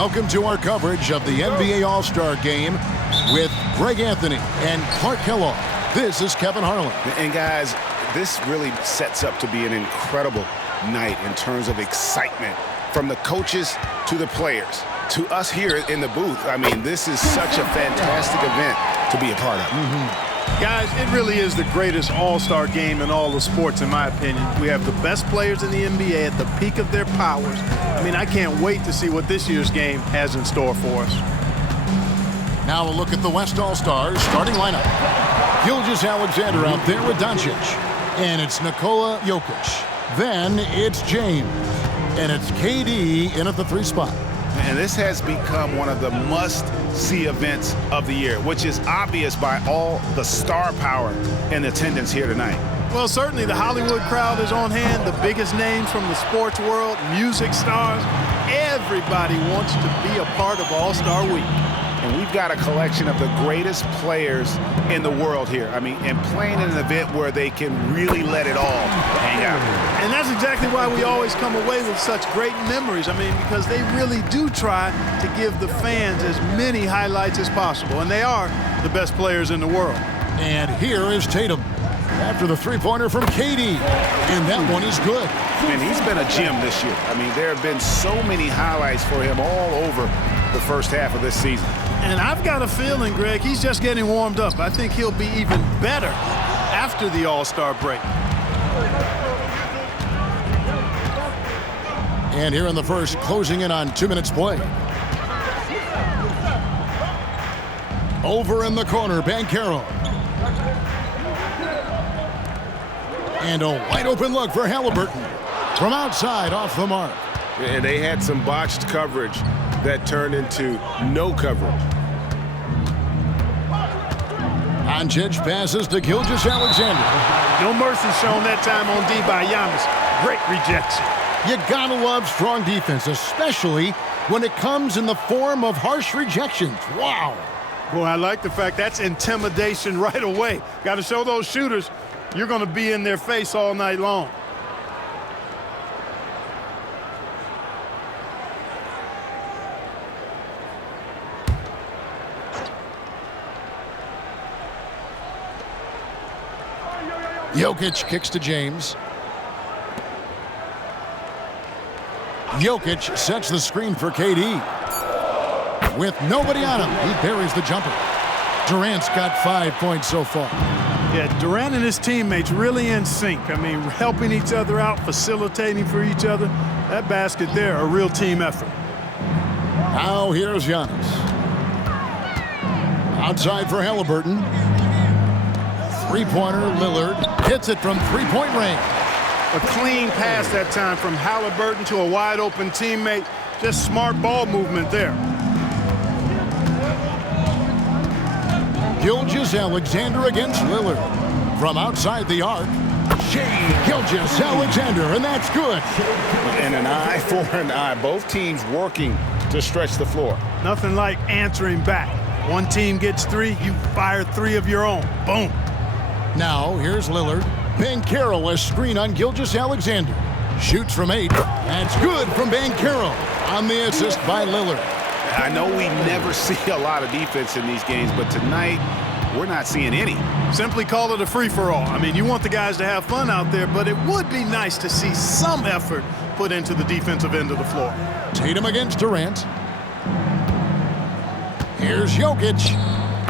Welcome to our coverage of the NBA All-Star Game with Greg Anthony and Clark Kellogg. This is Kevin Harlan. And guys, this really sets up to be an incredible night in terms of excitement from the coaches to the players to us here in the booth. I mean, this is such a fantastic event to be a part of. Guys, it really is the greatest all-star game in all the sports, in my opinion. We have the best players in the NBA at the peak of their powers. I mean, I can't wait to see what this year's game has in store for us. Now a look at the West All-Stars starting lineup. Gilgeous-Alexander out there with Doncic. And it's Nikola Jokic. Then it's James. And it's KD in at the 3 spot. And this has become one of the must-see events of the year, which is obvious by all the star power in attendance here tonight. Well, certainly the Hollywood crowd is on hand, the biggest names from the sports world, music stars. Everybody wants to be a part of All-Star Week. And we've got a collection of the greatest players in the world here. I mean, and playing in an event where they can really let it all hang out. And that's exactly why we always come away with such great memories. I mean, because they really do try to give the fans as many highlights as possible. And they are the best players in the world. And here is Tatum after the three-pointer from KD. And that one is good. And he's been a gem this year. I mean, there have been so many highlights for him all over the first half of this season. And I've got a feeling, Greg, he's just getting warmed up. I think he'll be even better after the All-Star break. And here in the first, closing in on 2 minutes play. Over in the corner, Banchero. And a wide open look for Halliburton. From outside, off the mark. And they had some botched coverage that turned into no coverage. Doncic passes to Gilgeous-Alexander. No mercy shown that time on D by Giannis. Great rejection. You gotta love strong defense, especially when it comes in the form of harsh rejections. Wow. Boy, I like the fact that's intimidation right away. Got to show those shooters you're going to be in their face all night long. Jokic kicks to James. Jokic sets the screen for KD. With nobody on him, he buries the jumper. Durant's got 5 points so far. Yeah, Durant and his teammates really in sync. I mean, helping each other out, facilitating for each other. That basket there, a real team effort. Now here's Giannis. Outside for Halliburton. Three-pointer, Lillard hits it from three-point range. A clean pass that time from Halliburton to a wide-open teammate. Just smart ball movement there. Gilgeous-Alexander against Lillard. From outside the arc, Gilgeous-Alexander, and that's good. And an eye for an eye. Both teams working to stretch the floor. Nothing like answering back. One team gets 3, you fire 3 of your own. Boom. Now, here's Lillard. Banchero, a screen on Gilgeous-Alexander. Shoots from 8. That's good from Banchero on the assist by Lillard. I know we never see a lot of defense in these games, but tonight, we're not seeing any. Simply call it a free-for-all. I mean, you want the guys to have fun out there, but it would be nice to see some effort put into the defensive end of the floor. Tatum against Durant. Here's Jokic.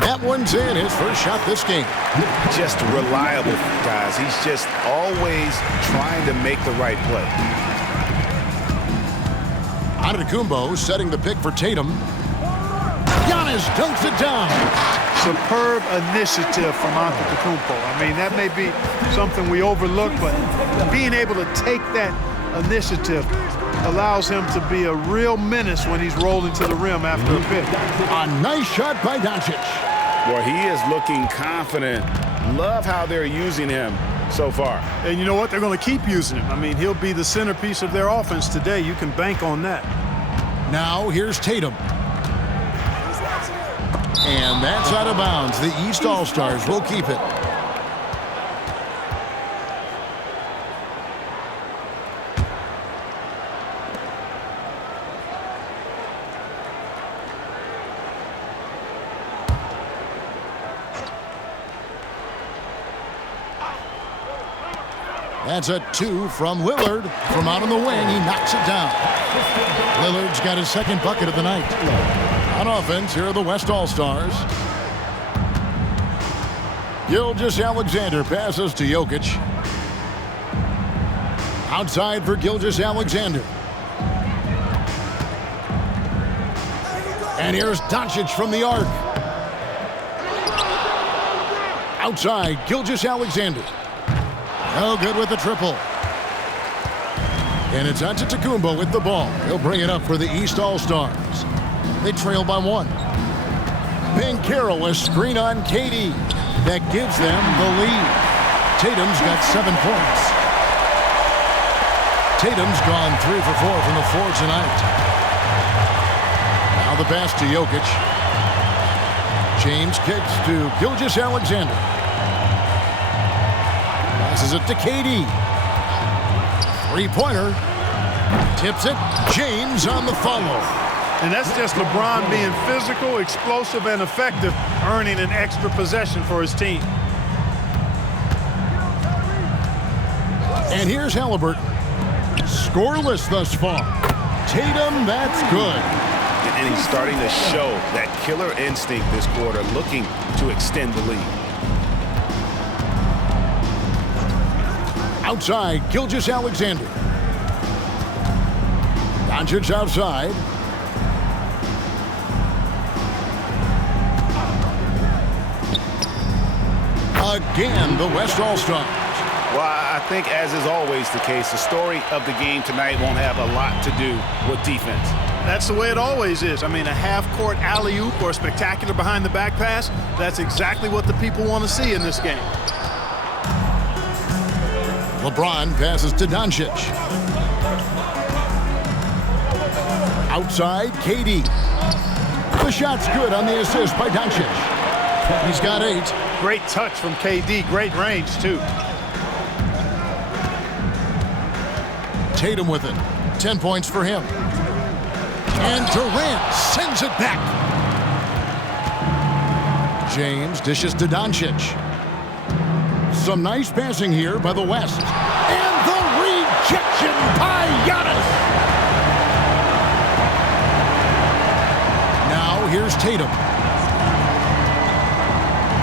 That one's in, his first shot this game. Just reliable, guys. He's just always trying to make the right play. Antetokounmpo setting the pick for Tatum. Giannis dunks it down. Superb initiative from Antetokounmpo. I mean, that may be something we overlook, but being able to take that initiative allows him to be a real menace when he's rolling to the rim after a pick. A nice shot by Doncic. Well, he is looking confident. Love how they're using him so far. And you know what? They're going to keep using him. I mean, he'll be the centerpiece of their offense today. You can bank on that. Now here's Tatum. And that's out of bounds. The East All-Stars will keep it. That's a 2 from Lillard. From out on the wing, he knocks it down. Lillard's got his second bucket of the night. On offense, here are the West All-Stars. Gilgeous-Alexander passes to Jokic. Outside for Gilgeous-Alexander. And here's Doncic from the arc. Outside, Gilgeous-Alexander. No good with the triple. And it's Antetokounmpo with the ball. He'll bring it up for the East All-Stars. They trail by 1. Banchero, a screen on KD. That gives them the lead. Tatum's got 7 points. Tatum's gone 3 for 4 from the floor tonight. Now the pass to Jokic. James kicks to Gilgeous-Alexander. Passes it to KD. Three-pointer. Tips it. James on the follow. And that's just LeBron being physical, explosive, and effective, earning an extra possession for his team. And here's Halliburton. Scoreless thus far. Tatum, that's good. And he's starting to show that killer instinct this quarter, looking to extend the lead. Outside, Gilgeous-Alexander. Doncic outside. Again, the West All-Stars. Well, I think, as is always the case, the story of the game tonight won't have a lot to do with defense. That's the way it always is. I mean, a half-court alley-oop or a spectacular behind-the-back pass, that's exactly what the people want to see in this game. LeBron passes to Doncic. Outside, KD. The shot's good on the assist by Doncic. He's got 8. Great touch from KD. Great range, too. Tatum with it. 10 points for him. And Durant sends it back. James dishes to Doncic. Some nice passing here by the West. And the rejection by Giannis. Now here's Tatum.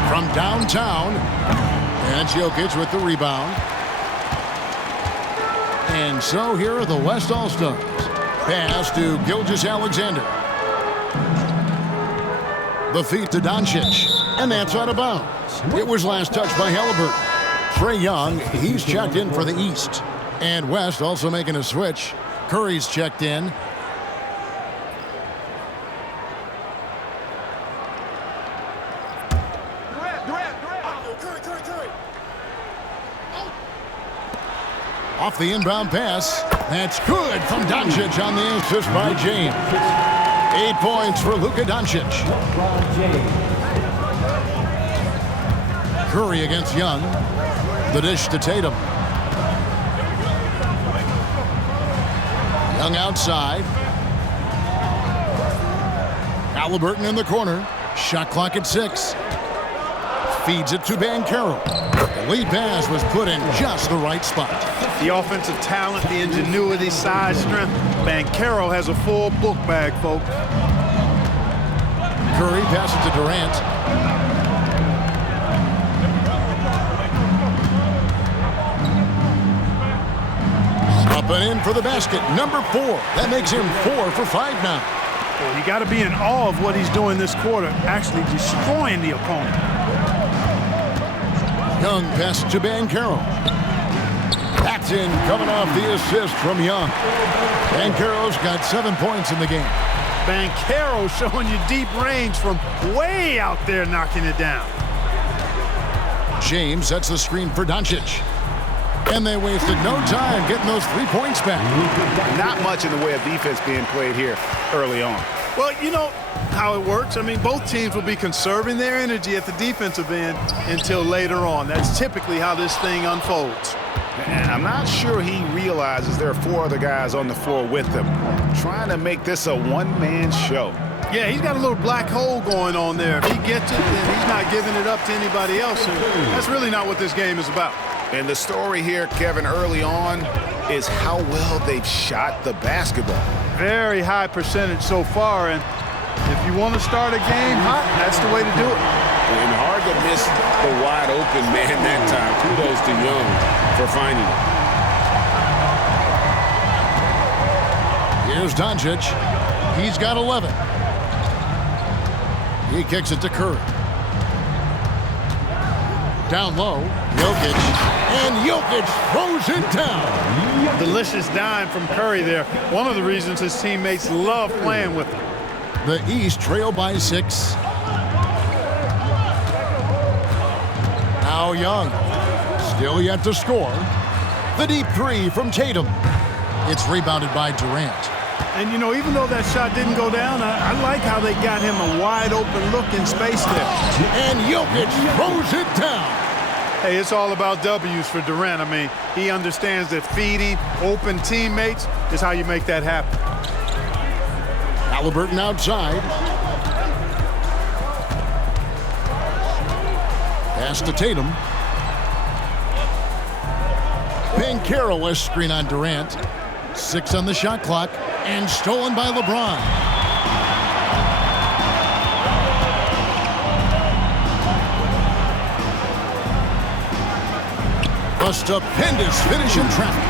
From downtown. And Jokic with the rebound. And so here are the West All-Stars. Pass to Gilgeous-Alexander. The feed to Doncic. And that's out of bounds. It was last touched by Halliburton. Trae Young, he's checked in for the East. And West also making a switch. Curry's checked in. Off the inbound pass. That's good from Doncic on the assist by James. 8 points for Luka Doncic. Curry against Young. The dish to Tatum. Young outside. Halliburton in the corner. Shot clock at 6. Feeds it to Banchero. The lead pass was put in just the right spot. The offensive talent, the ingenuity, size, strength. Banchero has a full book bag, folks. Curry passes to Durant. Up and in for the basket. Number 4. That makes him 4 for 5 now. Well, you got to be in awe of what he's doing this quarter, actually destroying the opponent. Young pass to Banchero. That's in, coming off the assist from Young. Banchero's got 7 points in the game. Banchero showing you deep range from way out there, knocking it down. James sets the screen for Doncic. And they wasted no time getting those 3 points back. Not much in the way of defense being played here early on. Well, you know how it works. I mean, both teams will be conserving their energy at the defensive end until later on. That's typically how this thing unfolds. And I'm not sure he realizes there are 4 other guys on the floor with him, trying to make this a one-man show. Yeah, he's got a little black hole going on there. If he gets it, then he's not giving it up to anybody else. And that's really not what this game is about. And the story here, Kevin, early on is how well they've shot the basketball. Very high percentage so far, and if you want to start a game hot, that's the way to do it. And hard to miss the wide open man that time. Kudos to Young for finding it. Here's Doncic. He's got 11. He kicks it to Curry. Down low, Jokic. And Jokic throws it down. Delicious dime from Curry there. One of the reasons his teammates love playing with him. The East trail by 6. Now Young, still yet to score. The deep three from Tatum. It's rebounded by Durant. And, you know, even though that shot didn't go down, I like how they got him a wide open look in space there. And Jokic throws it down. Hey, it's all about W's for Durant. I mean, he understands that feeding open teammates is how you make that happen. Halliburton outside. Pass to Tatum. Banchero, a screen on Durant. 6 on the shot clock. And stolen by LeBron. A stupendous finish in traffic.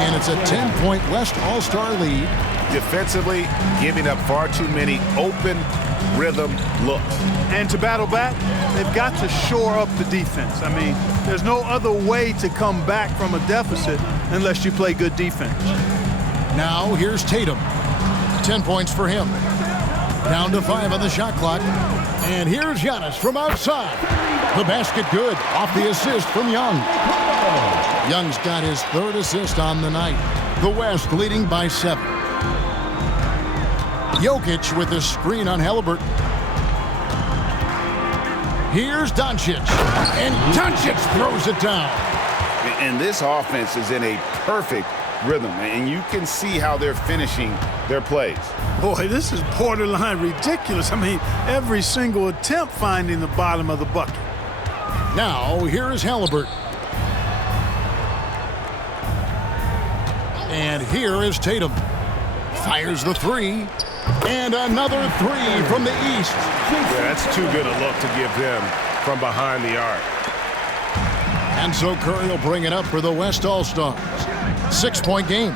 And it's a 10-point West All-Star lead. Defensively, giving up far too many open rhythm looks. And to battle back, they've got to shore up the defense. I mean, there's no other way to come back from a deficit unless you play good defense. Now here's Tatum. 10 points for him. Down to 5 on the shot clock. And here's Giannis from outside. The basket good off the assist from Young. Young's got his 3rd assist on the night. The West leading by 7. Jokic with a screen on Halliburton. Here's Doncic. And Doncic throws it down. And this offense is in a perfect rhythm, and you can see how they're finishing their plays. Boy, this is borderline ridiculous. I mean, every single attempt finding the bottom of the bucket. Now, here is Halliburton. And here is Tatum. Fires the 3. And another 3 from the East. Yeah, that's too good a look to give them from behind the arc. And so Curry will bring it up for the West All-Stars. 6-point game.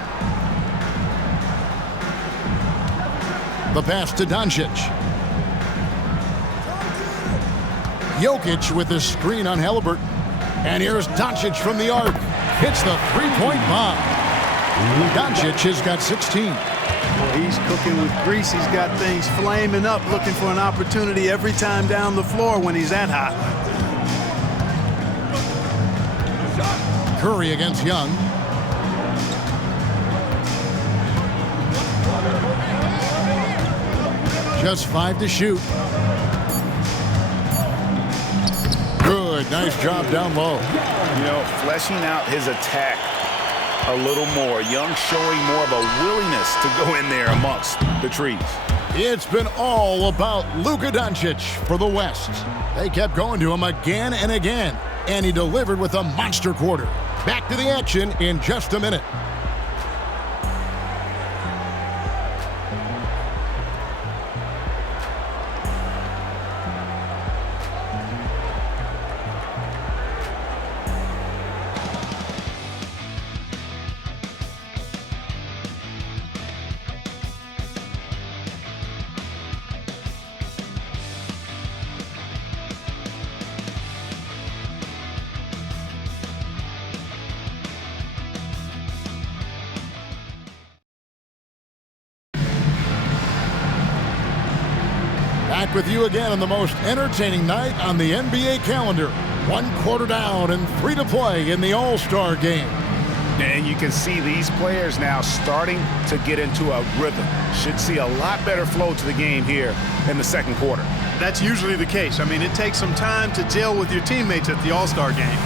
The pass to Doncic. Jokic with a screen on Halliburton. And here's Doncic from the arc. Hits the 3-point bomb. Doncic has got 16. Well, he's cooking with grease. He's got things flaming up, looking for an opportunity every time down the floor when he's that hot. Curry against Young. Just 5 to shoot. Good, nice job down low. You know, fleshing out his attack a little more. Young showing more of a willingness to go in there amongst the trees. It's been all about Luka Doncic for the West. They kept going to him again and again, and he delivered with a monster quarter. Back to the action in just a minute. Back with you again on the most entertaining night on the NBA calendar. 1 quarter down and 3 to play in the All-Star game. And you can see these players now starting to get into a rhythm. Should see a lot better flow to the game here in the second quarter. That's usually the case. I mean, it takes some time to gel with your teammates at the All-Star game.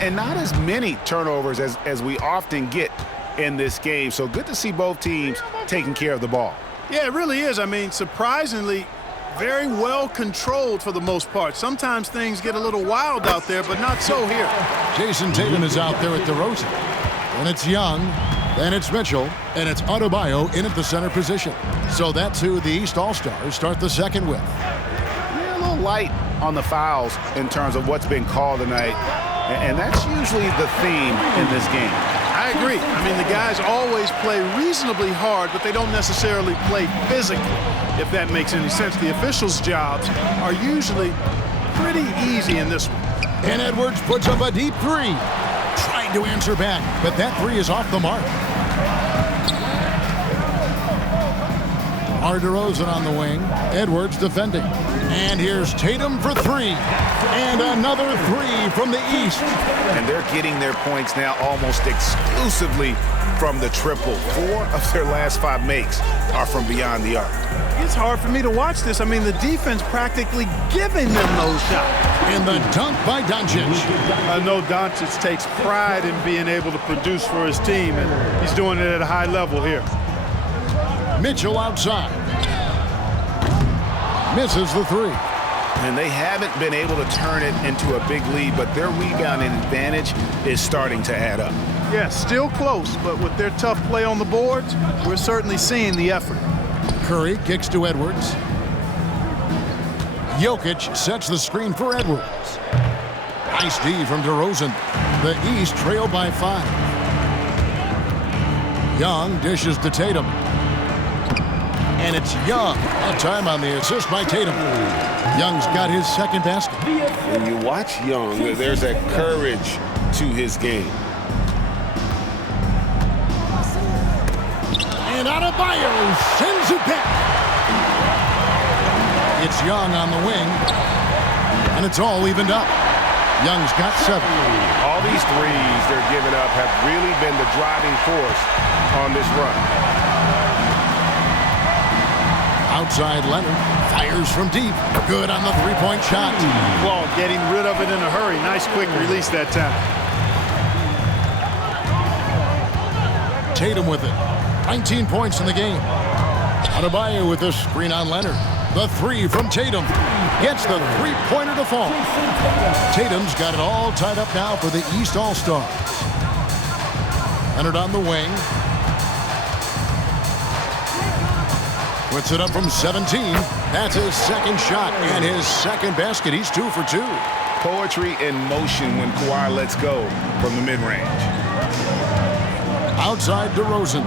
And not as many turnovers as we often get in this game. So good to see both teams taking care of the ball. Yeah, it really is. I mean, surprisingly, very well controlled for the most part. Sometimes things get a little wild out there, but not so here. Jason Tatum is out there at DeRozan. And it's Young, then it's Mitchell, and it's Adebayo in at the center position. So that's who the East All-Stars start the second with. Yeah, a little light on the fouls in terms of what's been called tonight. And that's usually the theme in this game. I agree. I mean, the guys always play reasonably hard, but they don't necessarily play physically, if that makes any sense. The officials' jobs are usually pretty easy in this one. And Edwards puts up a deep three. Trying to answer back, but that three is off the mark. DeRozan on the wing. Edwards defending. And here's Tatum for three. And another three from the East. And they're getting their points now almost exclusively from the triple. 4 of their last 5 makes are from beyond the arc. It's hard for me to watch this. I mean, the defense practically giving them those shots. And the dunk by Doncic. I know Doncic takes pride in being able to produce for his team, and he's doing it at a high level here. Mitchell outside. Misses the three. And they haven't been able to turn it into a big lead, but their rebounding advantage is starting to add up. Yeah, still close, but with their tough play on the boards, we're certainly seeing the effort. Curry kicks to Edwards. Jokic sets the screen for Edwards. Nice D from DeRozan. The East trail by 5. Young dishes to Tatum. And it's Young. That time on the assist by Tatum. Young's got his second basket. When you watch Young, there's that courage to his game. And Adebayo sends it back. It's Young on the wing. And it's all evened up. Young's got 7. All these threes they're giving up have really been the driving force on this run. Outside Leonard fires from deep. Good on the three-point shot. Well, getting rid of it in a hurry. Nice quick release that time. Tatum with it. 19 points in the game. Adebayo with the screen on Leonard. The three from Tatum. Gets the three-pointer to fall. Tatum's got it all tied up now for the East All-Stars. Leonard on the wing. Puts it up from 17. That's his second shot and his second basket. He's 2 for 2. Poetry in motion when Kawhi lets go from the mid-range. Outside DeRozan.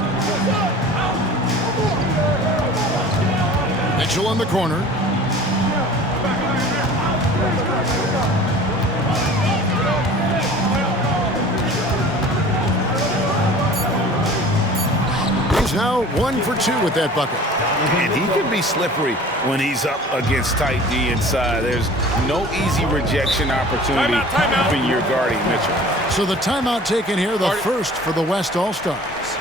Mitchell in the corner. He's now 1 for 2 with that bucket. And he can be slippery when he's up against tight D inside. There's no easy rejection opportunity when you're guarding Mitchell. So the timeout taken here, the first for the West All-Stars.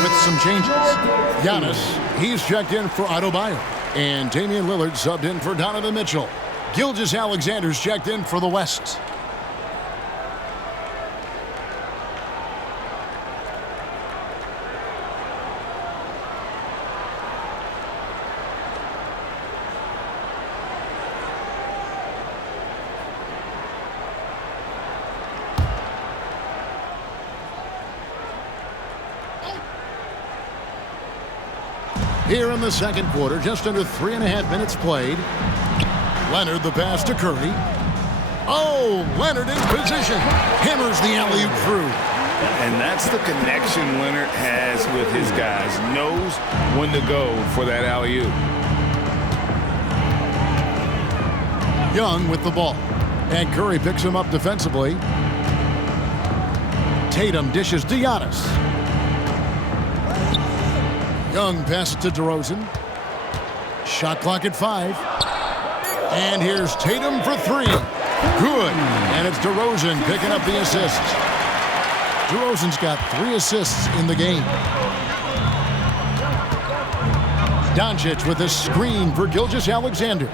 With some changes. Giannis, he's checked in for Adebayo. And Damian Lillard subbed in for Donovan Mitchell. Gilgeous-Alexander's checked in for the West. Here in the second quarter, just under 3.5 minutes played. Leonard the pass to Curry. Oh, Leonard in position. Hammers the alley-oop through. And that's the connection Leonard has with his guys. Knows when to go for that alley-oop. Young with the ball. And Curry picks him up defensively. Tatum dishes to Giannis. Young passes to DeRozan. Shot clock at 5. And here's Tatum for 3. Good. And it's DeRozan picking up the assist. DeRozan's got 3 assists in the game. Doncic with a screen for Gilgeous-Alexander.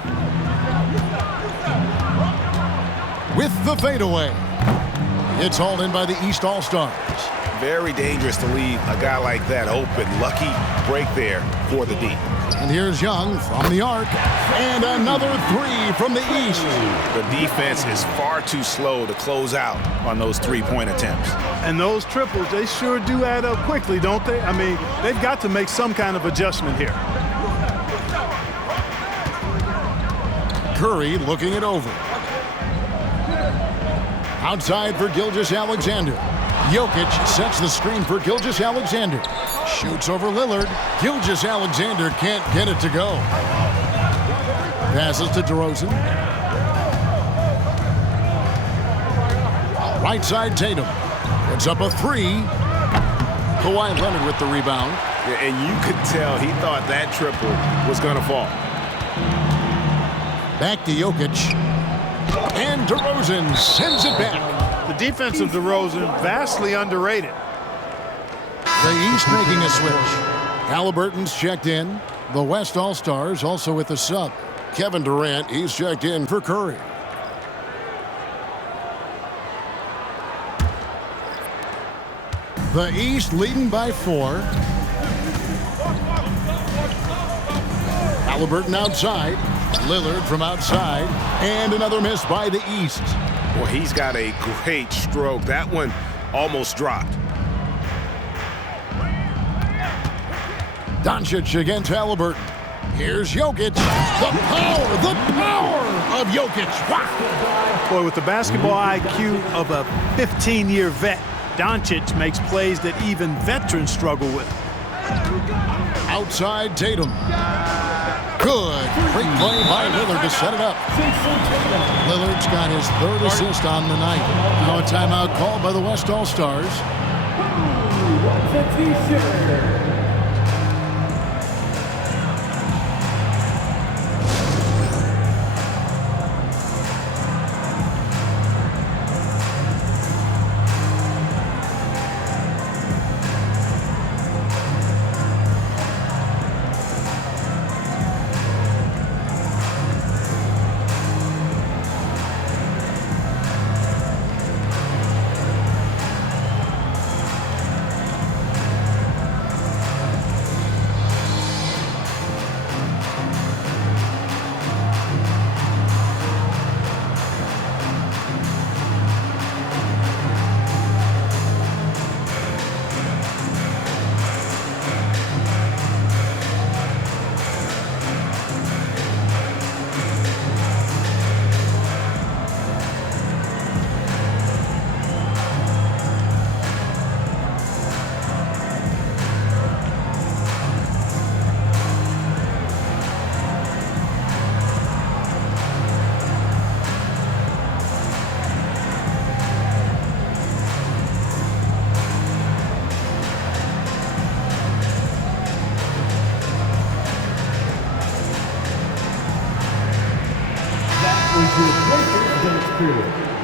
With the fadeaway. It's hauled in by the East All-Stars. Very dangerous to leave a guy like that open. Lucky break there for the D. And here's Young from the arc. And another 3 from the East. The defense is far too slow to close out on those three-point attempts. And those triples, they sure do add up quickly, don't they? I mean, they've got to make some kind of adjustment here. Curry looking it over. Outside for Gilgeous-Alexander. Jokic sets the screen for Gilgeous-Alexander. Shoots over Lillard. Gilgeous-Alexander can't get it to go. Passes to DeRozan. Right side Tatum. Puts up a 3. Kawhi Leonard with the rebound. Yeah, and you could tell he thought that triple was going to fall. Back to Jokic. And DeRozan sends it back. The defense of DeRozan, vastly underrated. The East making a switch. Halliburton's checked in. The West All-Stars also with the sub. Kevin Durant, he's checked in for Curry. The East leading by 4. Halliburton outside. Lillard from outside. And another miss by the East. Well, he's got a great stroke. That one almost dropped. Doncic against Halliburton. Here's Jokic. The power of Jokic. Wow. Boy, with the basketball IQ of a 15-year vet, Doncic makes plays that even veterans struggle with. Outside Tatum. Good. Great play by Lillard to set it up. Lillard's got his 3rd assist on the night. Now a timeout called by the West All-Stars.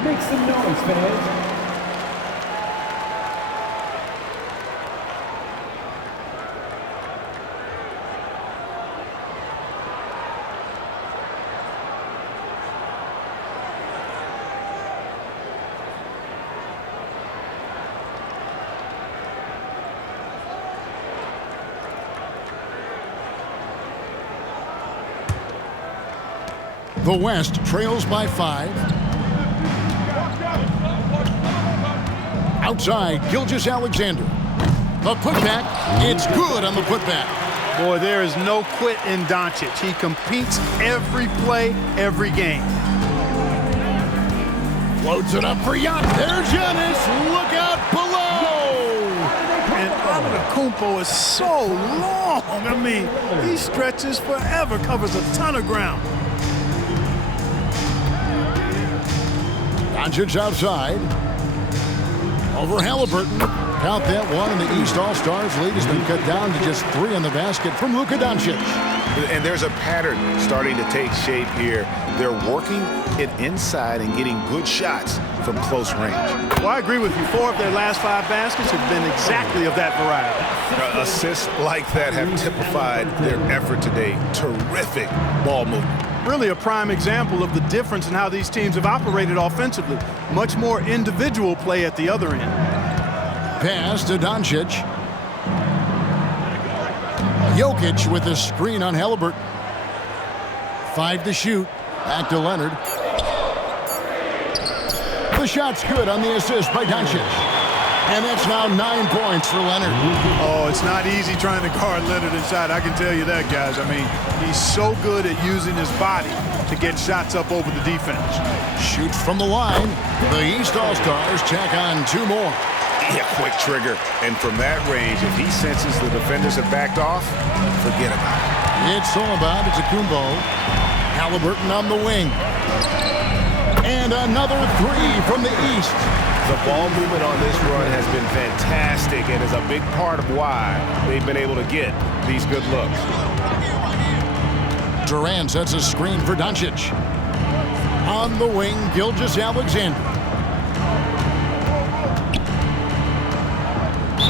Make some noise, fans. The West trails by 5. Outside, Gilgeous-Alexander. The putback, it's good on the putback. Boy, there is no quit in Doncic. He competes every play, every game. Loads it up for Yacht. There's Giannis. Look out below. And Antetokounmpo is so long. I mean, he stretches forever, covers a ton of ground. Doncic outside. Over Halliburton. Count that one, and the East All-Stars lead has been cut down to just 3 on the basket from Luka Doncic. And there's a pattern starting to take shape here. They're working it inside and getting good shots from close range. Well, I agree with you. 4 of their last 5 baskets have been exactly of that variety. Assists like that have typified their effort today. Terrific ball movement. Really a prime example of the difference in how these teams have operated offensively. Much more individual play at the other end. Pass to Doncic. Jokic with a screen on Halliburton. 5 to shoot. Back to Leonard. The shot's good on the assist by Doncic. And that's now 9 points for Leonard. Oh, it's not easy trying to guard Leonard inside. I can tell you that, guys. I mean, he's so good at using his body to get shots up over the defense. Shoots from the line. The East All-Stars tack on 2 more. Yeah, quick trigger. And from that range, if he senses the defenders have backed off, forget about it. It's all about Antetokounmpo. Halliburton on the wing. And another 3 from the East. The ball movement on this run has been fantastic and is a big part of why they've been able to get these good looks. Durant sets a screen for Doncic. On the wing, Gilgeous-Alexander.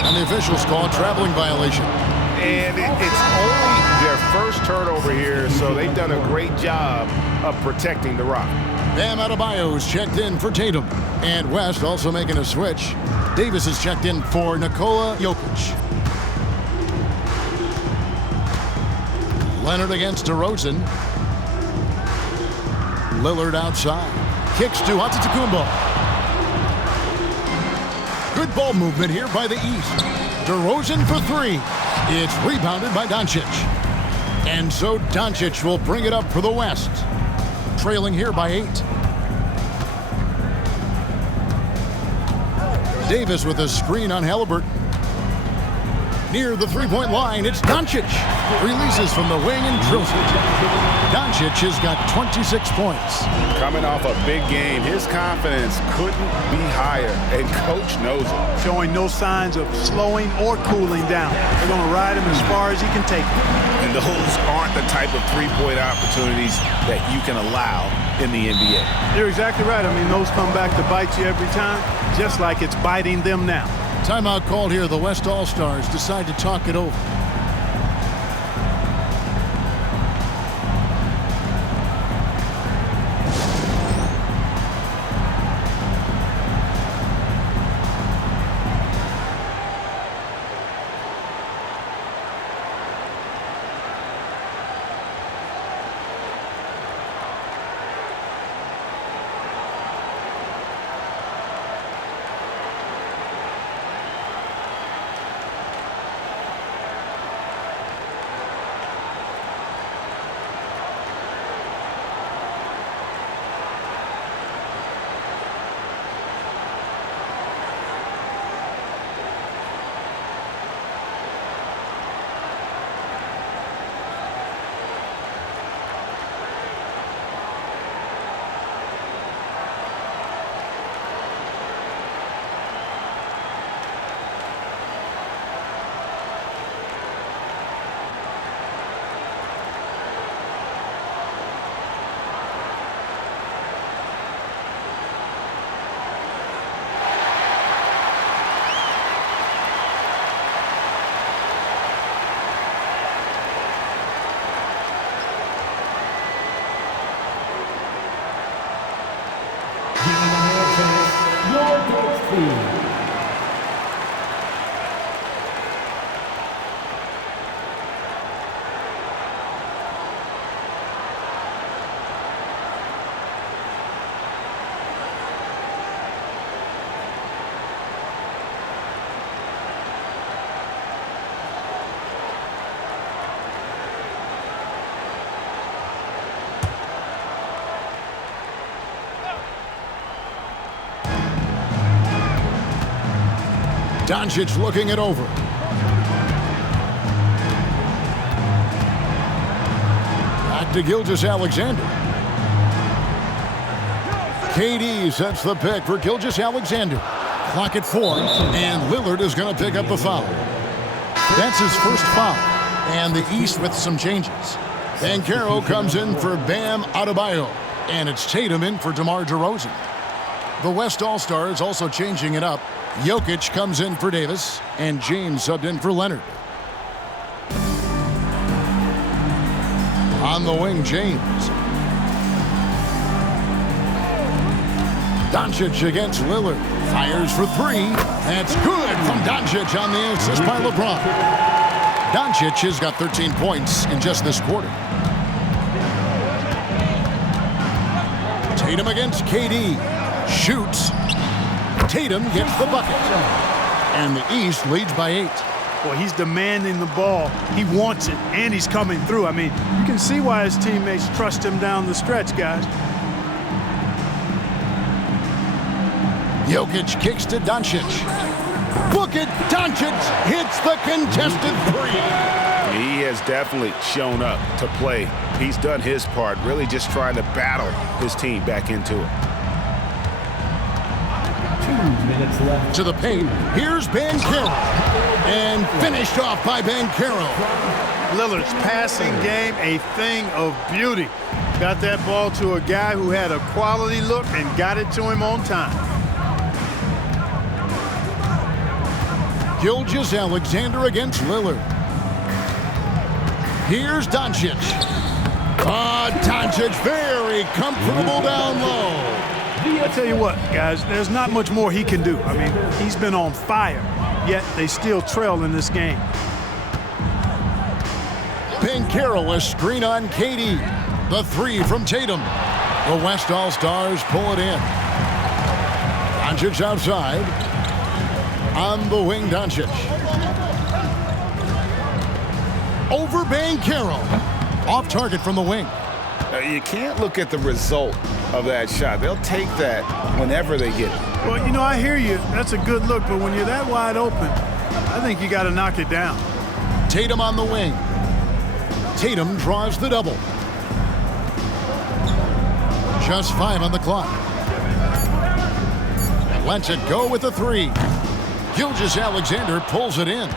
And the officials call a traveling violation. And it's only their first turnover here, so they've done a great job of protecting the rock. Bam Adebayo's checked in for Tatum. And West also making a switch. Davis is checked in for Nikola Jokic. Leonard against DeRozan. Lillard outside. Kicks to Antetokounmpo. Good ball movement here by the East. DeRozan for 3. It's rebounded by Doncic. And so Doncic will bring it up for the West. Trailing here by 8. Davis with a screen on Halliburton. Near the 3-point line, it's Doncic. Releases from the wing and drills it. Doncic has got 26 points. Coming off a big game, his confidence couldn't be higher, and coach knows it. Showing no signs of slowing or cooling down. They're going to ride him as far as he can take him. And those aren't the type of 3-point opportunities that you can allow in the NBA. You're exactly right. I mean, those come back to bite you every time, just like it's biting them now. Timeout called here. The West All-Stars decide to talk it over. Doncic looking it over. Back to Gilgeous-Alexander. KD sets the pick for Gilgeous-Alexander. Clock at 4, and Lillard is going to pick up the foul. That's his first foul, and the East with some changes. Banchero comes in for Bam Adebayo, and it's Tatum in for DeMar DeRozan. The West All-Stars also changing it up. Jokic comes in for Davis, and James subbed in for Leonard. On the wing, James. Doncic against Lillard. Fires for 3. That's good from Doncic on the assist by LeBron. Doncic has got 13 points in just this quarter. Tatum against KD. Shoots. Tatum gets the bucket. And the East leads by 8. Well, he's demanding the ball. He wants it, and he's coming through. I mean, you can see why his teammates trust him down the stretch, guys. Jokic kicks to Doncic. Look at Doncic hits the contested 3. He has definitely shown up to play. He's done his part, really just trying to battle his team back into it. 2 minutes left. To the paint, here's Banchero. And finished off by Banchero. Lillard's passing game, a thing of beauty. Got that ball to a guy who had a quality look and got it to him on time. Gilgeous-Alexander against Lillard. Here's Doncic. Doncic very comfortable down low. I tell you what, guys, there's not much more he can do. I mean, he's been on fire, yet they still trail in this game. Banchero, a screen on KD. The 3 from Tatum. The West All-Stars pull it in. Doncic outside. On the wing, Doncic. Over Banchero. Off target from the wing. You can't look at the result of that shot. They'll take that whenever they get it. Well, you know, I hear you. That's a good look, but when you're that wide open, I think you got to knock it down. Tatum on the wing. Tatum draws the double. Just 5 on the clock. Lets it go with the 3. Gilgeous-Alexander pulls it in.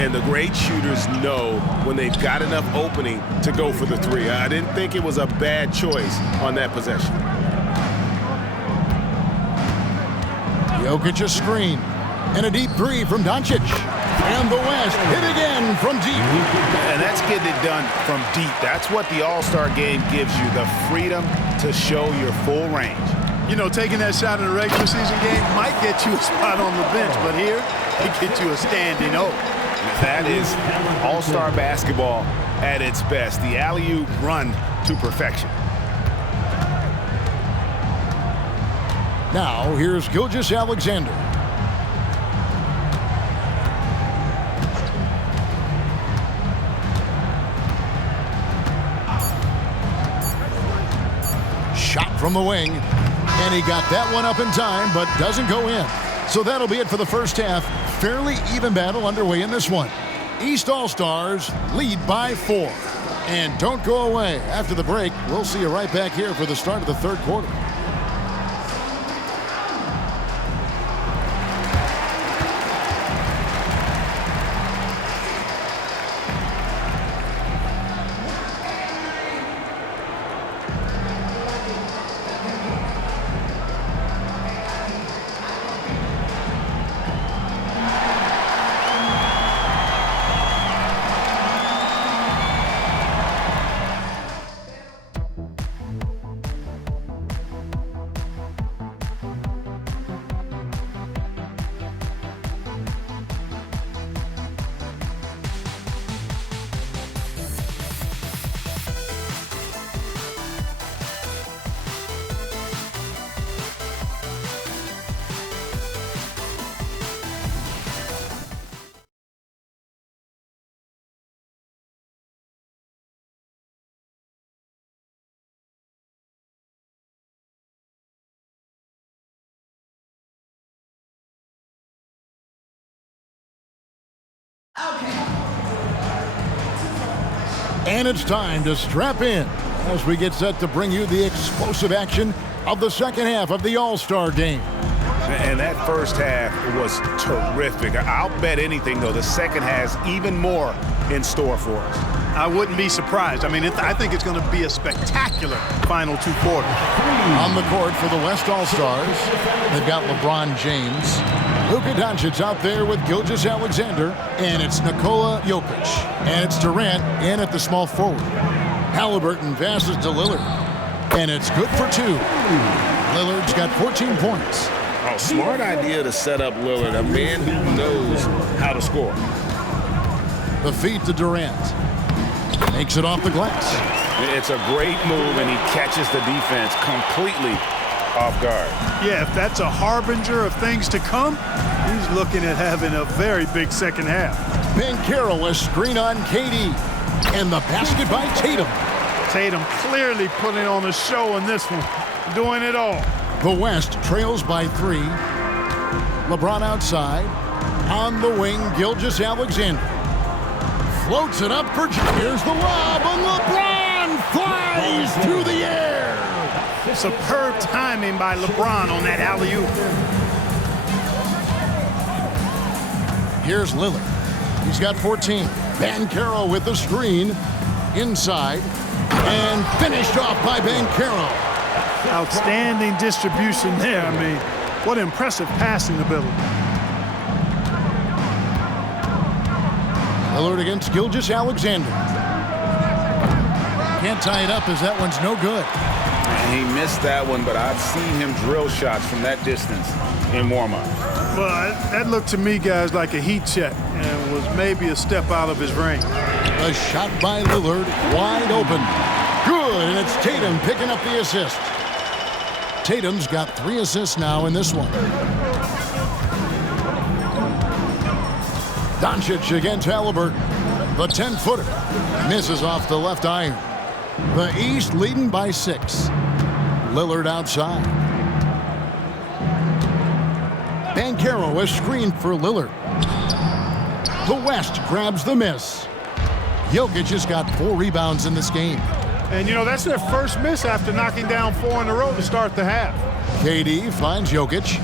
And the great shooters know when they've got enough opening to go for the 3. I didn't think it was a bad choice on that possession. Jokic a screen. And a deep 3 from Doncic. And the West hit again from deep. And that's getting it done from deep. That's what the All-Star game gives you, the freedom to show your full range. You know, taking that shot in a regular season game might get you a spot on the bench, but here, it gets you a standing O. That is All-Star basketball at its best. The alley-oop run to perfection. Now, here's Gilgeous-Alexander. Shot from the wing. And he got that one up in time, but doesn't go in. So that'll be it for the first half. Fairly even battle underway in this one. East All-Stars lead by 4. And don't go away. After the break, we'll see you right back here for the start of the third quarter. And it's time to strap in as we get set to bring you the explosive action of the second half of the All-Star game. And that first half was terrific. I'll bet anything, though, the second has even more in store for us. I wouldn't be surprised. I mean, I think it's going to be a spectacular final 2 quarters. On the court for the West All-Stars, they've got LeBron James, Luka Doncic out there with Gilgeous-Alexander, and it's Nikola Jokic. And it's Durant in at the small forward. Halliburton passes to Lillard, and it's good for 2. Lillard's got 14 points. Oh, smart idea to set up Lillard, a man who knows how to score. The feed to Durant. Makes it off the glass. It's a great move, and he catches the defense completely off guard. Yeah, if that's a harbinger of things to come, he's looking at having a very big second half. Banchero, a screen on KD. And the basket by Tatum. Tatum clearly putting on a show in this one, doing it all. The West trails by 3. LeBron outside. On the wing, Gilgeous-Alexander. Floats it up for... Here's the lob, and LeBron flies through the air. Superb timing by LeBron on that alley-oop. Here's Lillard. He's got 14. Banchero with the screen. Inside. And finished off by Banchero. Outstanding distribution there. I mean, what impressive passing ability. Lillard against Gilgeous-Alexander. Can't tie it up as that one's no good. He missed that one, but I've seen him drill shots from that distance in warm-up. Well, that looked to me, guys, like a heat check and was maybe a step out of his range. A shot by Lillard, wide open. Good, and it's Tatum picking up the assist. Tatum's got 3 assists now in this one. Doncic against Halliburton. The 10-footer misses off the left iron. The East leading by 6. Lillard outside. Banchero, a screen for Lillard. The West grabs the miss. Jokic has got 4 rebounds in this game. And, you know, that's their first miss after knocking down 4 in a row to start the half. KD finds Jokic.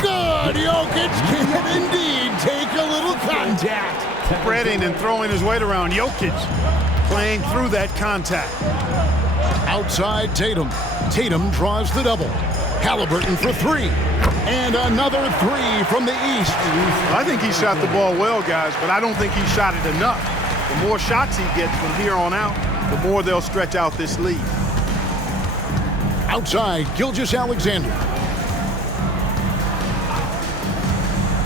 Good! Jokic can indeed take a little contact. Spreading and throwing his weight around. Jokic playing through that contact. Outside Tatum. Tatum draws the double. Halliburton for 3. And another 3 from the East. I think he shot the ball well, guys, but I don't think he shot it enough. The more shots he gets from here on out, the more they'll stretch out this lead. Outside, Gilgeous-Alexander.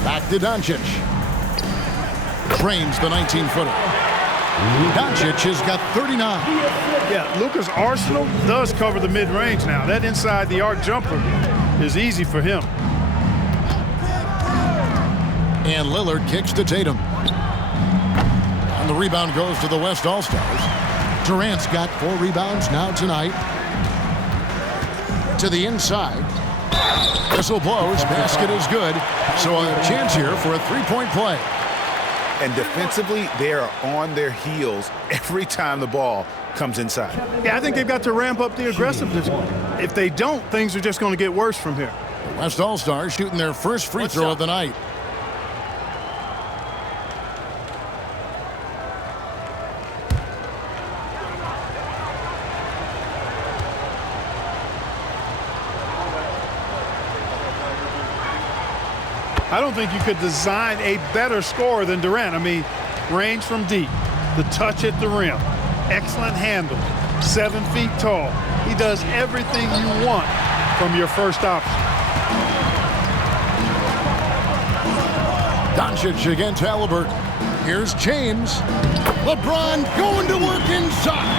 Back to Doncic. Drains the 19-footer. Doncic has got 39. Yeah, Luka's arsenal does cover the mid-range now. That inside the arc jumper is easy for him. And Lillard kicks to Tatum. And the rebound goes to the West All-Stars. Durant's got 4 rebounds now tonight. To the inside. Whistle blows. Basket is good. So a chance here for a 3-point play. And defensively, they are on their heels every time the ball comes inside. Yeah, I think they've got to ramp up the aggressiveness. If they don't, things are just going to get worse from here. The West All-Stars shooting their first free throw of the night. I don't think you could design a better scorer than Durant. I mean, range from deep, the touch at the rim, excellent handle, 7 feet tall. He does everything you want from your first option. Doncic against Halliburton. Here's James. LeBron going to work inside.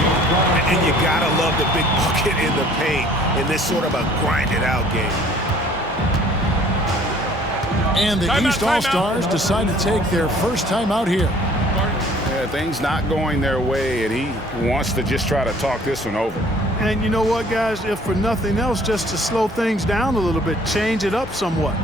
And you gotta love the big bucket in the paint in this sort of a grinded-out game. And the East All-Stars decide to take their first time out here. Yeah, things not going their way, and he wants to just try to talk this one over. And you know what, guys? If for nothing else, just to slow things down a little bit, change it up somewhat.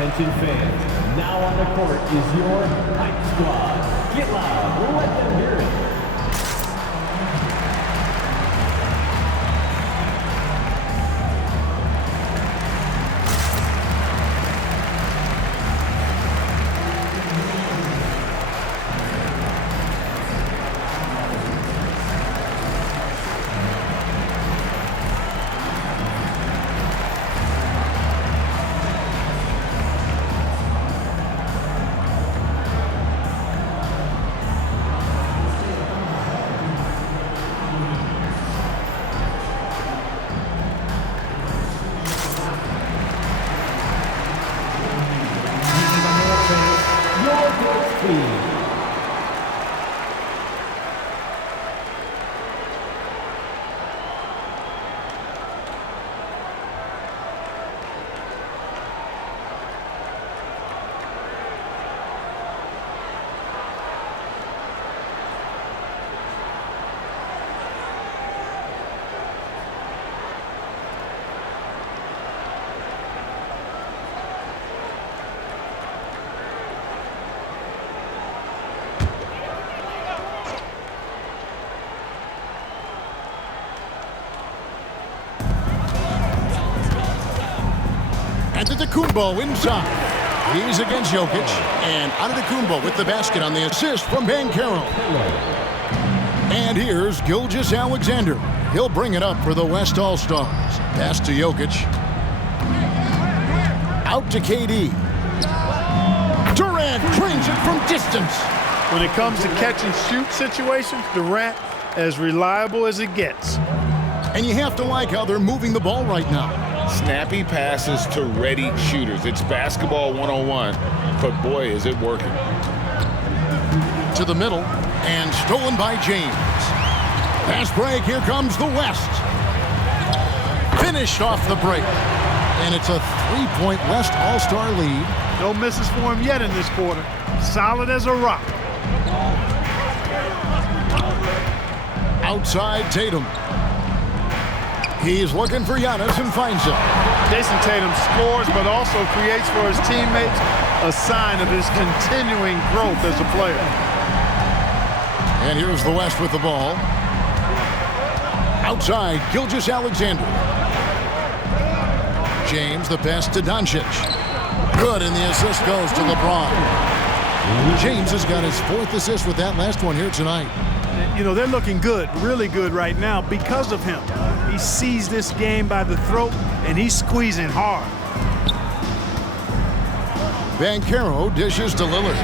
Attention fans, now on the court is your hype squad. Get loud, let them hear it. Antetokounmpo inside. He's against Jokic. And Antetokounmpo with the basket on the assist from Banchero. And here's Gilgeous-Alexander. He'll bring it up for the West All-Stars. Pass to Jokic. Out to KD. Durant drains it from distance. When it comes to catch and shoot situations, Durant as reliable as it gets. And you have to like how they're moving the ball right now. Snappy passes to ready shooters. It's basketball 101, but boy, is it working. To the middle, and stolen by James. Pass break, here comes the West. Finished off the break. And it's a three-point West All-Star lead. No misses for him yet in this quarter. Solid as a rock. Outside Tatum. He's looking for Giannis and finds him. Jason Tatum scores, but also creates for his teammates a sign of his continuing growth as a player. And here's the West with the ball. Outside, Gilgeous-Alexander. James, the pass to Doncic. Good, and the assist goes to LeBron. James has got his fourth assist with that last one here tonight. You know, they're looking good, really good right now because of him. He sees this game by the throat, and he's squeezing hard. Banchero dishes to Lillard.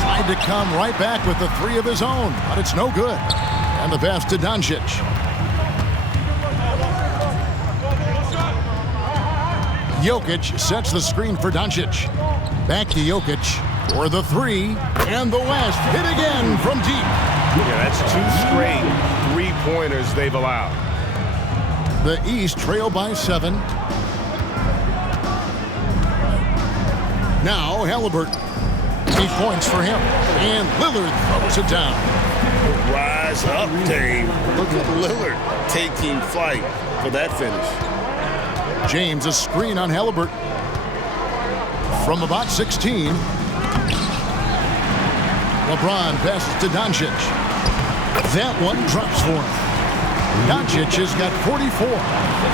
Tried to come right back with the three of his own, but it's no good. And the pass to Doncic. Jokic sets the screen for Doncic. Back to Jokic for the three, and the West hit again from deep. Yeah, that's two straight three-pointers they've allowed. The East trail by 7. Now Halliburton. 8 points for him, and Lillard throws it down. Rise up, Dave. Look at Lillard taking flight for that finish. James, a screen on Halliburton. From about 16. LeBron passes to Doncic. That one drops for him. Doncic has got 44.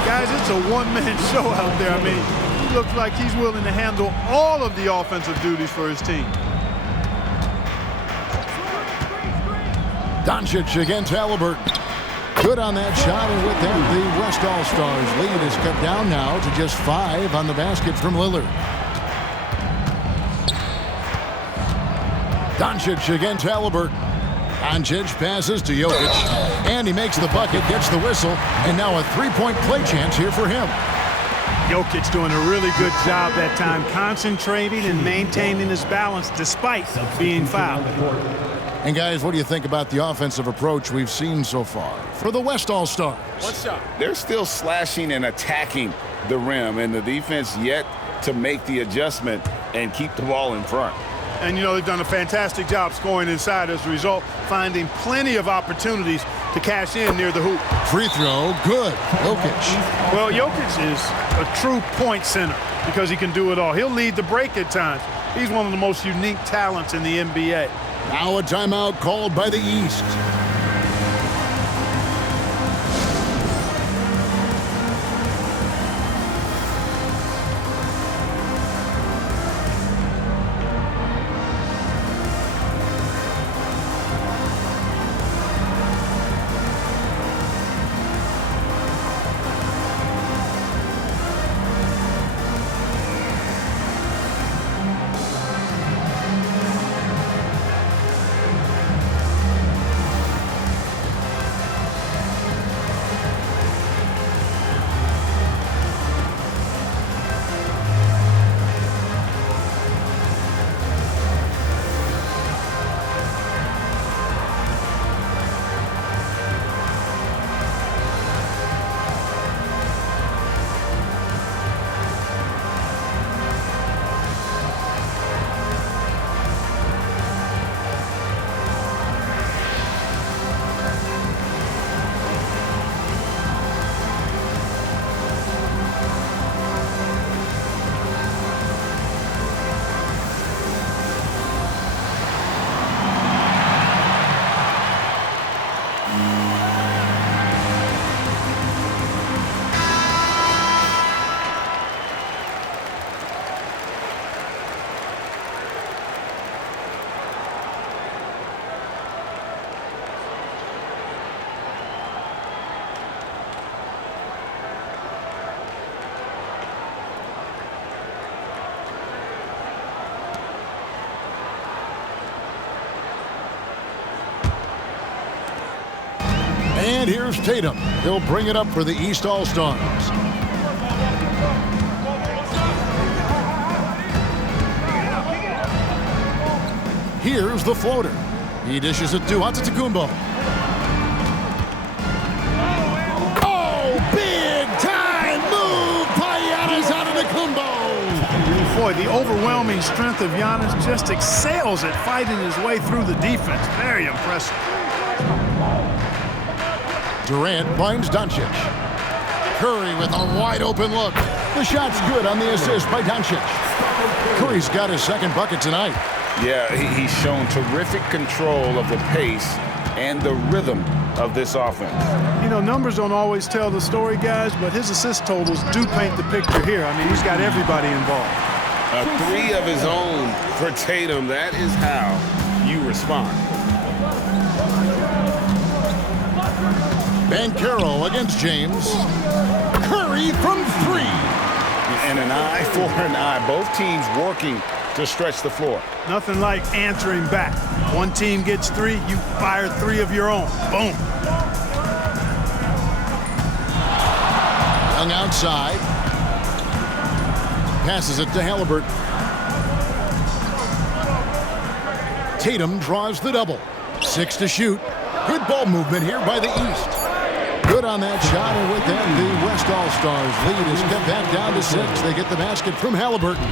Guys, it's a one-man show out there. I mean, he looks like he's willing to handle all of the offensive duties for his team. Doncic against Halliburton. Good on that shot, and with that, the West All-Stars lead is cut down now to just 5 on the basket from Lillard. Doncic against Halliburton. Doncic passes to Jokic, and he makes the bucket, gets the whistle, and now a three-point play chance here for him. Jokic doing a really good job that time, concentrating and maintaining his balance despite being fouled. And guys, what do you think about the offensive approach we've seen so far for the West All-Stars? They're still slashing and attacking the rim, and the defense yet to make the adjustment and keep the ball in front. And, you know, they've done a fantastic job scoring inside as a result, finding plenty of opportunities to cash in near the hoop. Free throw, good. Jokic. Well, Jokic is a true point center. because he can do it all. He'll lead the break at times. He's one of the most unique talents in the NBA. Now a timeout called by the East. And here's Tatum. He'll bring it up for the East All-Stars. Here's the floater. He dishes it to Antetokounmpo. Oh, big time move by Giannis Antetokounmpo. Boy, the overwhelming strength of Giannis just excels at fighting his way through the defense. Very impressive. Durant finds Doncic. Curry with a wide-open look. The shot's good on the assist by Doncic. Curry's got his second bucket tonight. Yeah, he's shown terrific control of the pace and the rhythm of this offense. You know, numbers don't always tell the story, guys, but his assist totals do paint the picture here. I mean, he's got everybody involved. A three of his own for Tatum. That is how you respond. Banchero against James. Curry from three. And an eye for an eye. Both teams working to stretch the floor. Nothing like answering back. One team gets three, you fire three of your own. Boom. Young outside. Passes it to Halliburton. Tatum draws the double. 6 to shoot. Good ball movement here by the East. Good on that shot, and with that, the West All-Stars lead is cut back down to 6. They get the basket from Halliburton.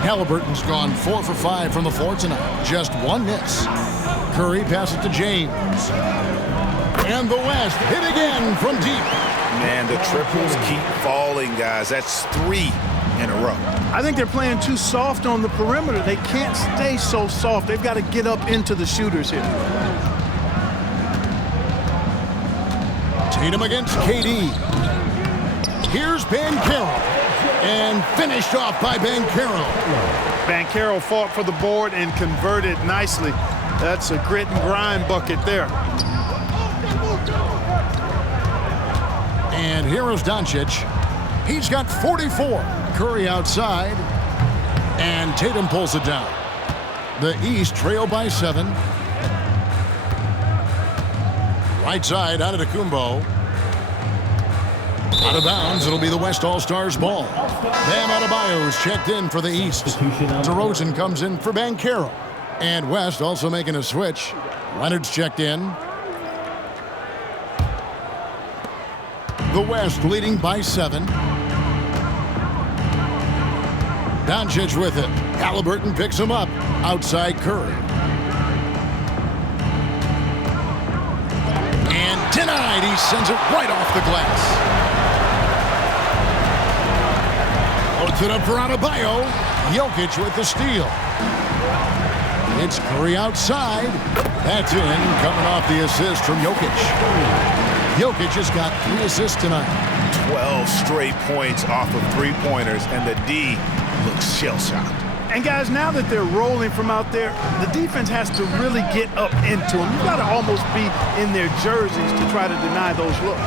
Halliburton's gone 4 for 5 from the floor tonight. Just one miss. Curry passes to James. And the West hit again from deep. Man, the triples keep falling, guys. That's 3 in a row. I think they're playing too soft on the perimeter. They can't stay so soft. They've got to get up into the shooters here. Tatum against KD. Here's Banchero. And finished off by Banchero. Banchero fought for the board and converted nicely. That's a grit and grind bucket there. And here is Doncic. He's got 44. Curry outside. And Tatum pulls it down. The East trail by 7. Right side, Antetokounmpo. Out of bounds, it'll be the West All-Stars ball. Bam Adebayo's checked in for the East. DeRozan comes in for Banchero. And West also making a switch. Leonard's checked in. The West leading by 7. Doncic with it. Halliburton picks him up. Outside Curry. And denied. He sends it right off the glass. Puts it up for Adebayo. Jokic with the steal. It's Curry outside. That's in, coming off the assist from Jokic. Jokic has got 3 assists tonight. 12 straight points off of three-pointers, and the D looks shell-shocked. And guys, now that they're rolling from out there, the defense has to really get up into them. You've got to almost be in their jerseys to try to deny those looks.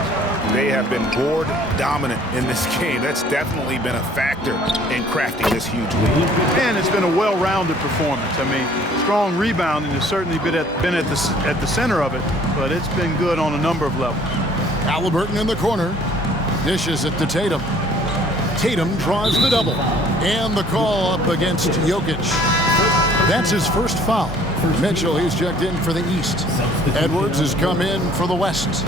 They have been board dominant in this game. That's definitely been a factor in crafting this huge lead. And it's been a well-rounded performance. I mean, strong rebounding has certainly been at the center of it, but it's been good on a number of levels. Halliburton in the corner. Dishes it to Tatum. Tatum draws the double. And the call up against Jokic. That's his first foul. Mitchell, he's checked in for the East. Edwards has come in for the West.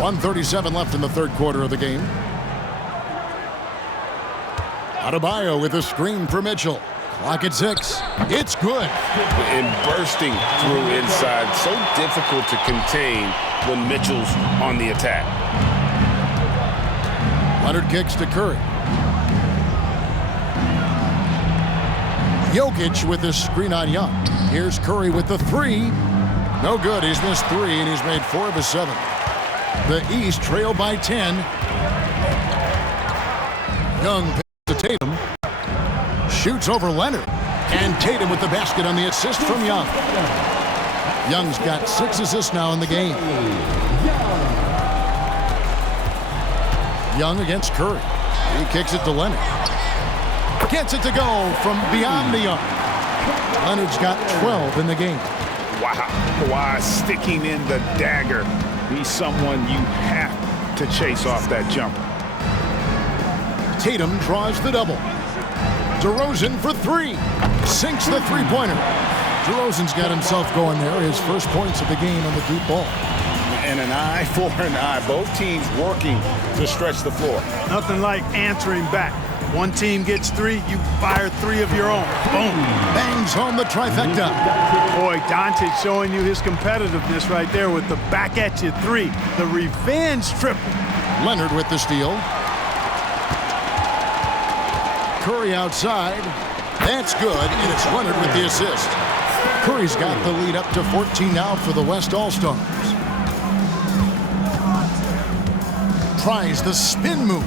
.137 left in the third quarter of the game. Adebayo with a screen for Mitchell. Clock at 6. It's good. And bursting through inside. So difficult to contain when Mitchell's on the attack. Leonard kicks to Curry. Jokic with his screen on Young. Here's Curry with the 3. No good. He's missed 3, and he's made 4 of his 7. The East trail by 10. Young to Tatum. Shoots over Leonard. And Tatum with the basket on the assist from Young. Young's got 6 assists now in the game. Young against Curry. He kicks it to Leonard. Gets it to go from beyond the arc. Leonard's got 12 in the game. Wow. Kawhi sticking in the dagger. He's someone you have to chase off that jumper. Tatum draws the double. DeRozan for 3. Sinks the three-pointer. DeRozan's got himself going there. His first points of the game on the deep ball. And an eye for an eye. Both teams working to stretch the floor. Nothing like answering back. One team gets 3, you fire 3 of your own. Boom. Bangs home the trifecta. Boy, Doncic showing you his competitiveness right there with the back at you 3. The revenge triple. Leonard with the steal. Curry outside. That's good, and it's Leonard with the assist. Curry's got the lead up to 14 now for the West All-Stars. Tries the spin move.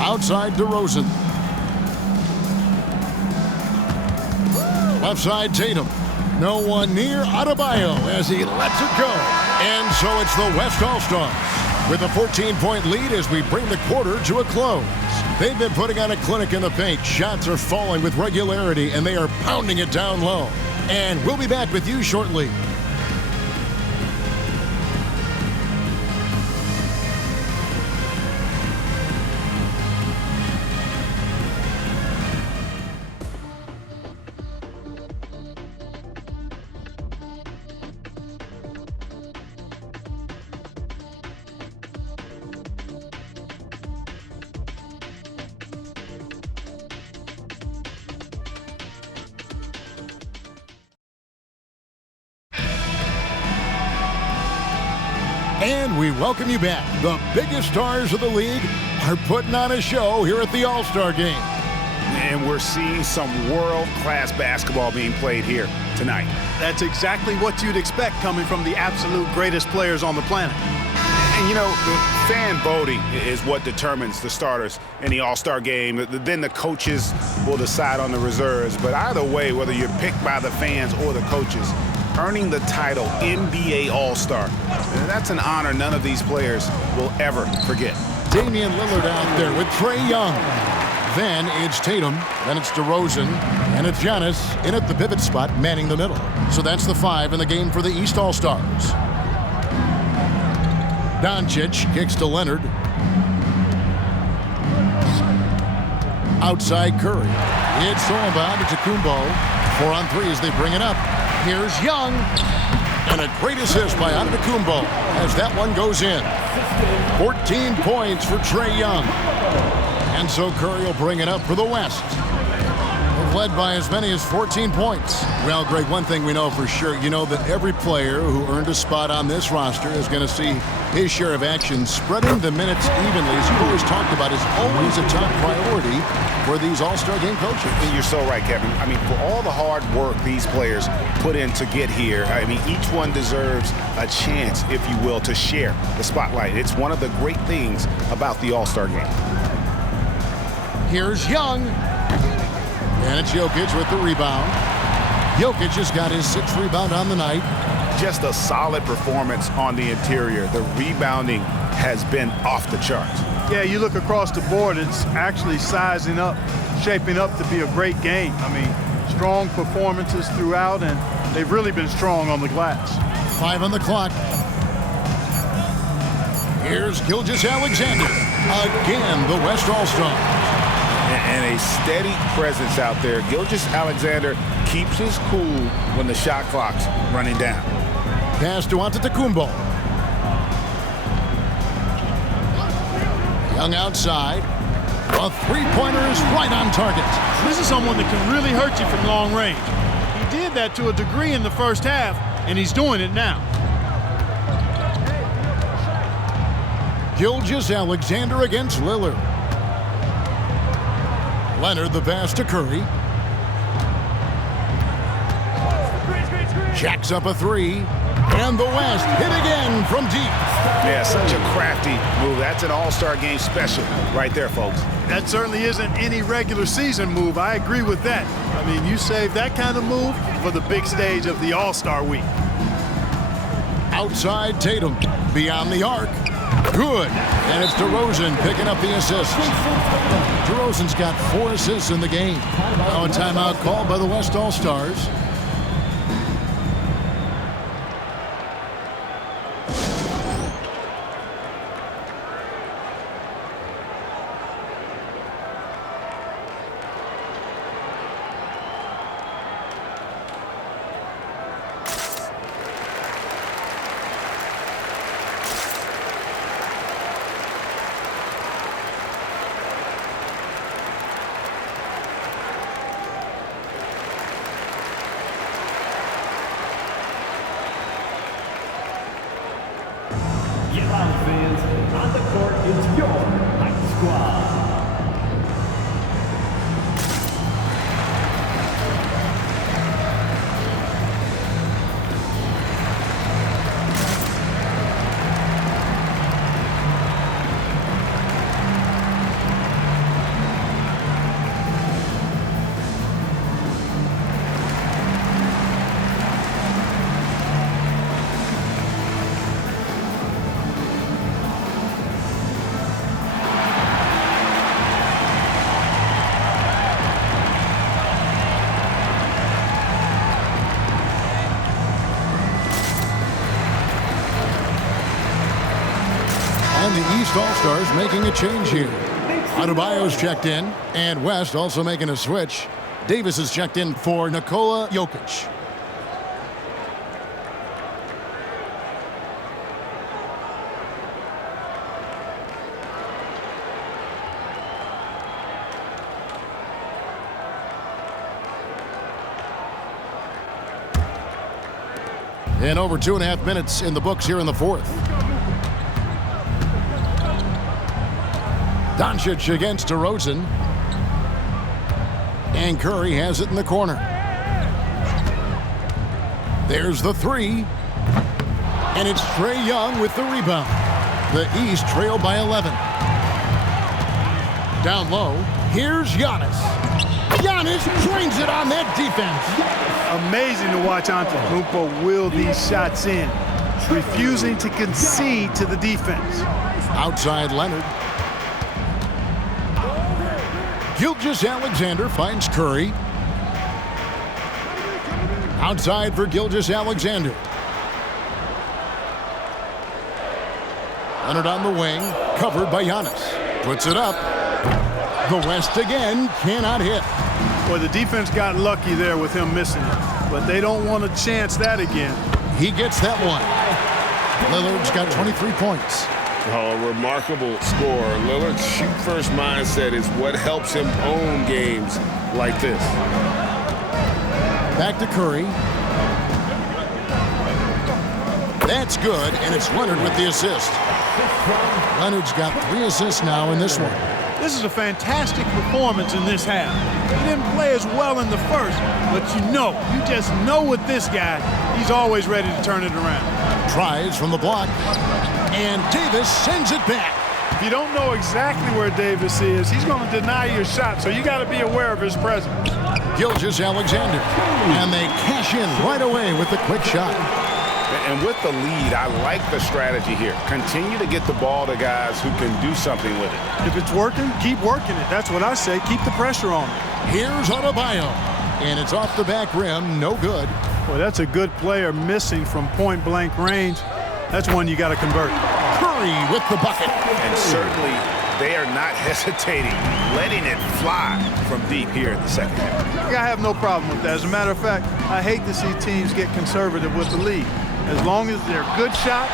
Outside DeRozan. Left side Tatum. No one near Adebayo as he lets it go. And so it's the West All-Stars with a 14-point lead as we bring the quarter to a close. They've been putting on a clinic in the paint. Shots are falling with regularity, and they are pounding it down low. And we'll be back with you shortly. And we welcome you back. The biggest stars of the league are putting on a show here at the All-Star Game. And we're seeing some world-class basketball being played here tonight. That's exactly what you'd expect coming from the absolute greatest players on the planet. And, you know, fan voting is what determines the starters in the All-Star Game. Then the coaches will decide on the reserves. But either way, whether you're picked by the fans or the coaches, earning the title NBA All-Star, that's an honor none of these players will ever forget. Damian Lillard out there with Trae Young. Then it's Tatum, then it's DeRozan, and it's Giannis in at the pivot spot, manning the middle. So that's the 5 in the game for the East All-Stars. Doncic kicks to Leonard. Outside Curry. It's Solomon to Kumbo. 4 on 3 as they bring it up. Here's Young. And a great assist by Antetokounmpo as that one goes in. 14 points for Trae Young. And so Curry will bring it up for the West. have led by as many as 14 points. Well, Greg, one thing we know for sure, you know that every player who earned a spot on this roster is going to see his share of action. Spreading the minutes evenly, as you've always talked about, is always a top priority for these All-Star game coaches. And you're so right, Kevin. I mean, for all the hard work these players put in to get here, I mean, each one deserves a chance, if you will, to share the spotlight. It's one of the great things about the All-Star game. Here's Young. And it's Jokic with the rebound. Jokic has got his 6th rebound on the night. Just a solid performance on the interior. The rebounding has been off the charts. Yeah, you look across the board, it's actually sizing up, shaping up to be a great game. I mean, strong performances throughout, and they've really been strong on the glass. 5 on the clock. Here's Gilgeous-Alexander. Again, the West All-Star. And a steady presence out there. Gilgeous-Alexander keeps his cool when the shot clock's running down. Pass to Antetokounmpo. Young outside. A three-pointer is right on target. This is someone that can really hurt you from long range. He did that to a degree in the first half, and he's doing it now. Gilgeous-Alexander against Lillard. Leonard the pass to Curry. Jacks up a three. And the West hit again from deep. Yeah, such a crafty move. That's an All-Star game special right there, folks. That certainly isn't any regular season move. I agree with that. I mean, you save that kind of move for the big stage of the All-Star week. Outside Tatum. Beyond the arc. Good. And it's DeRozan picking up the assist. DeRozan's got 4 assists in the game. Now a timeout called by the West All-Stars. Get loud, fans. On the court is your Hype Squad. And the East All-Stars making a change here. Adebayo's checked in, and West also making a switch. Davis is checked in for Nikola Jokic. And over 2.5 minutes in the books here in the fourth. Doncic against DeRozan. And Curry has it in the corner. There's the three. And it's Trae Young with the rebound. The East trail by 11. Down low, here's Giannis. Giannis drains it on that defense. Amazing to watch Antetokounmpo will these shots in, refusing to concede to the defense. Outside Leonard. Gilgeous-Alexander finds Curry. Outside for Gilgeous-Alexander. Leonard on the wing, covered by Giannis. Puts it up. The West again cannot hit. Boy, the defense got lucky there with him missing it, but they don't want to chance that again. He gets that one. Lillard's got 23 points. Oh, a remarkable score. Lillard's shoot-first mindset is what helps him own games like this. Back to Curry. That's good, and it's Leonard with the assist. Leonard's got 3 assists now in this one. This is a fantastic performance in this half. He didn't play as well in the first, but you just know with this guy, he's always ready to turn it around. Tries from the block, and Davis sends it back. If you don't know exactly where Davis is, he's going to deny your shot, so you got to be aware of his presence. Gilgeous-Alexander, and they cash in right away with the quick shot. And with the lead, I like the strategy here. Continue to get the ball to guys who can do something with it. If it's working, keep working it. That's what I say. Keep the pressure on it. Here's Adebayo, and it's off the back rim, no good. Boy, that's a good player missing from point-blank range. That's one you got to convert. Curry with the bucket. And certainly, they are not hesitating, letting it fly from deep here in the second half. I have no problem with that. As a matter of fact, I hate to see teams get conservative with the lead. As long as they're good shots,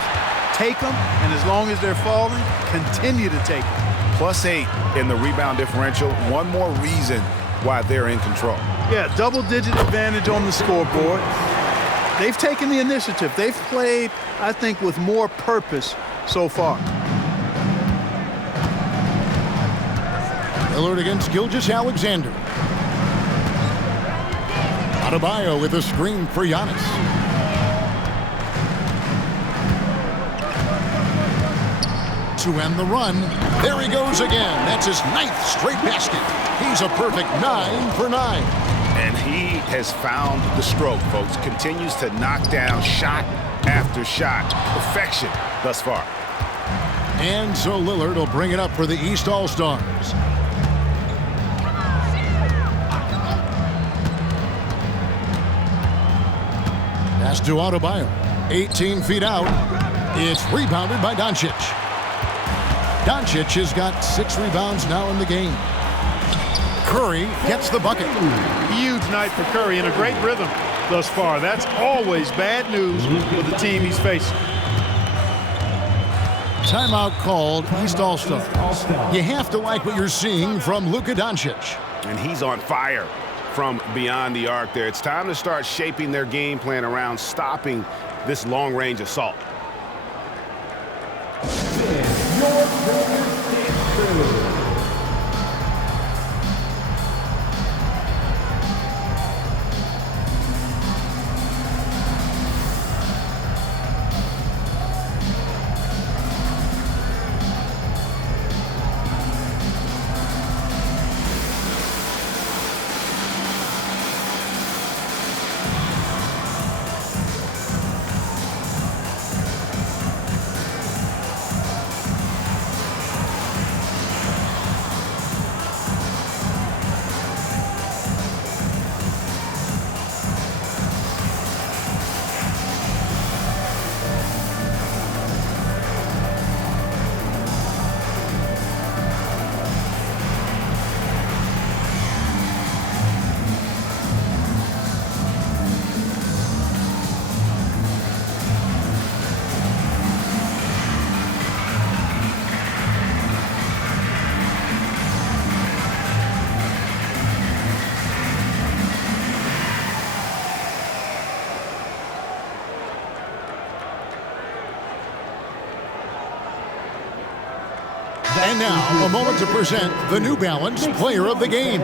take them, and as long as they're falling, continue to take them. +8 in the rebound differential. One more reason why they're in control. Yeah, double-digit advantage on the scoreboard. They've taken the initiative. They've played, I think, with more purpose so far. Lillard against Gilgeous-Alexander. Adebayo with a screen for Giannis. To end the run. There he goes again. That's his 9th straight basket. He's a perfect 9 for 9. And he has found the stroke, folks. Continues to knock down shot after shot. Perfection thus far. And so Lillard will bring it up for the East All-Stars. Pass to Adebayo. 18 feet out. It's rebounded by Doncic. Doncic has got 6 rebounds now in the game. Curry gets the bucket. Huge night for Curry and a great rhythm thus far. That's always bad news for the team he's facing. Timeout called, East All-Stars. You have to like what you're seeing from Luka Doncic. And he's on fire from beyond the arc there. It's time to start shaping their game plan around stopping this long-range assault. And now, a moment to present the New Balance Player of the Game,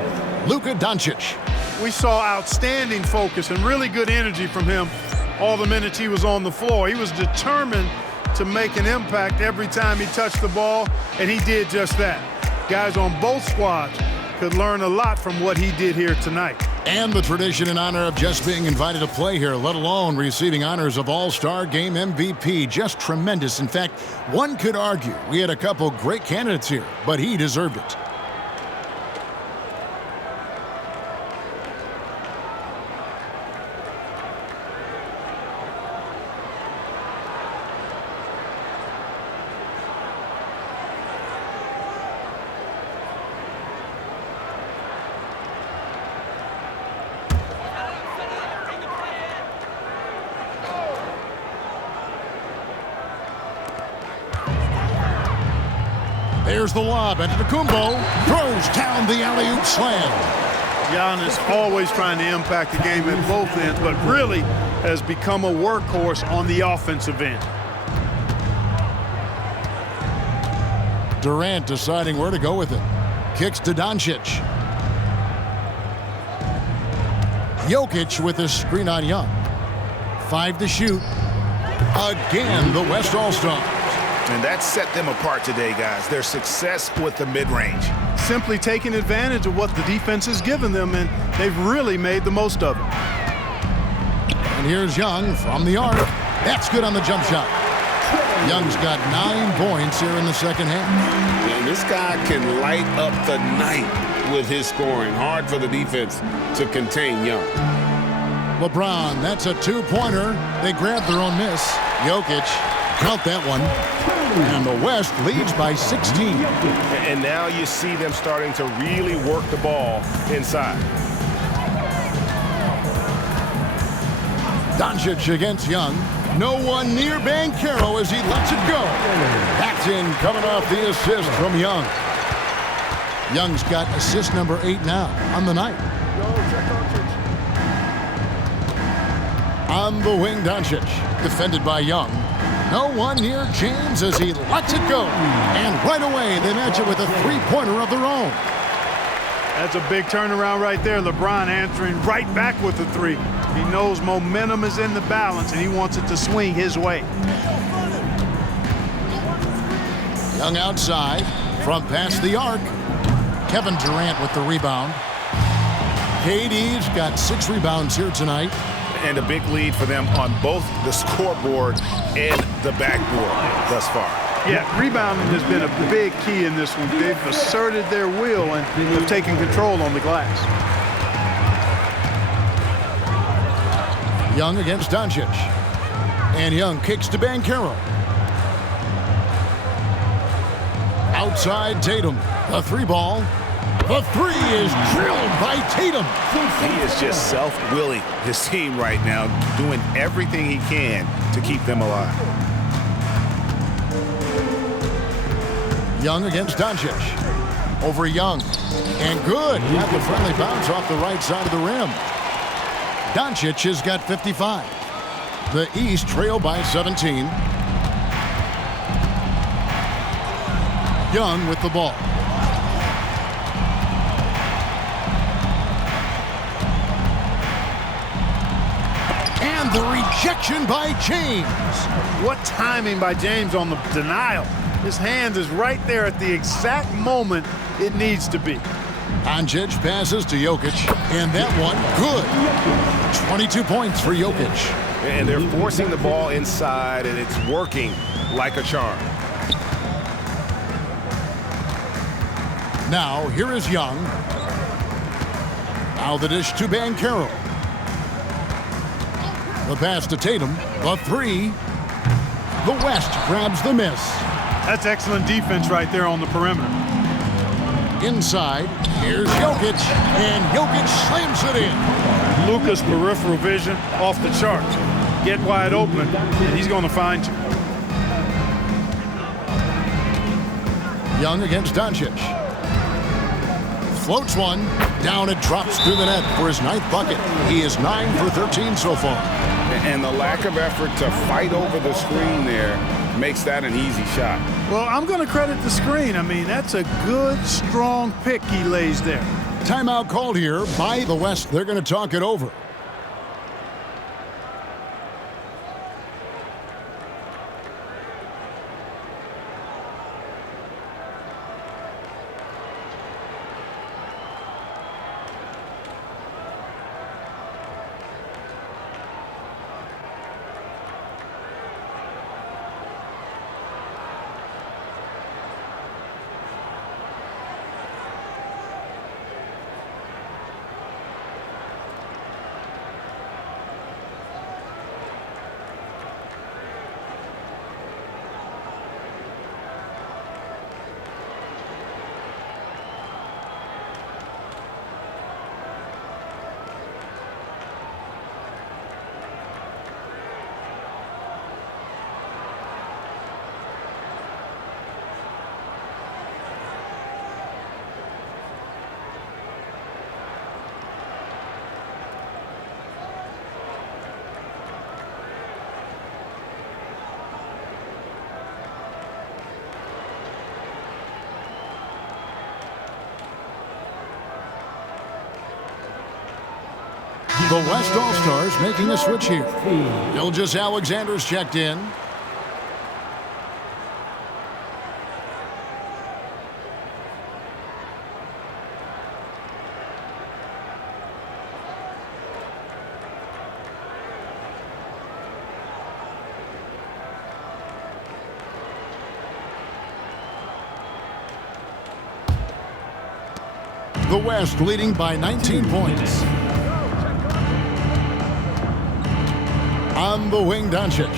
Luka Doncic. We saw outstanding focus and really good energy from him all the minutes he was on the floor. He was determined to make an impact every time he touched the ball, and he did just that. Guys on both squads could learn a lot from what he did here tonight. And the tradition and honor of just being invited to play here, let alone receiving honors of All-Star Game MVP. Just tremendous. In fact, one could argue we had a couple great candidates here, but he deserved it. There's the lob. Antetokounmpo throws down the alley-oop slam. Giannis always trying to impact the game at both ends, but really has become a workhorse on the offensive end. Durant deciding where to go with it. Kicks to Doncic. Jokic with a screen on Young. 5 to shoot. Again, the West All-Stars. And that set them apart today, guys. Their success with the mid-range. Simply taking advantage of what the defense has given them, and they've really made the most of it. And here's Young from the arc. That's good on the jump shot. Young's got 9 points here in the second half. And this guy can light up the night with his scoring. Hard for the defense to contain Young. LeBron, that's a 2-pointer. They grab their own miss. Jokic, count that one. And the West leads by 16. And now you see them starting to really work the ball inside. Doncic against Young. No one near Banchero as he lets it go. That's in, coming off the assist from Young. Young's got assist number 8 now on the night. On the wing, Doncic, defended by Young. No one near James as he lets it go. And right away, they match it with a 3-pointer of their own. That's a big turnaround right there. LeBron answering right back with the 3. He knows momentum is in the balance, and he wants it to swing his way. Young outside, from past the arc. Kevin Durant with the rebound. KD's got 6 rebounds here tonight. And a big lead for them on both the scoreboard and the backboard thus far. Yeah, rebounding has been a big key in this one. They've asserted their will and have taken control on the glass. Young against Doncic. And Young kicks to Banchero. Outside Tatum. The 3-ball. The 3 is drilled by Tatum. He is just self-willing his team right now, doing everything he can to keep them alive. Young against Doncic. Over Young. And good. Got the friendly bounce off the right side of the rim. Doncic has got 55. The East trail by 17. Young with the ball. And the rejection by James. What timing by James on the denial. His hand is right there at the exact moment it needs to be. Doncic passes to Jokic, and that one, good. 22 points for Jokic. And they're forcing the ball inside, and it's working like a charm. Now, here is Young. Now the dish to Banchero. The pass to Tatum. The 3. The West grabs the miss. That's excellent defense right there on the perimeter. Inside, here's Jokic, and Jokic slams it in. Luka's peripheral vision off the charts. Get wide open, and he's going to find you. Young against Doncic. Floats one. Down it drops through the net for his 9th bucket. He is 9 for 13 so far. And the lack of effort to fight over the screen there makes that an easy shot. Well, I'm going to credit the screen. I mean, that's a good, strong pick he lays there. Timeout called here by the West. They're going to talk it over. The West All-Stars making a switch here. Gilgeous-Alexander's checked in. The West leading by 19 points. On the wing, Doncic.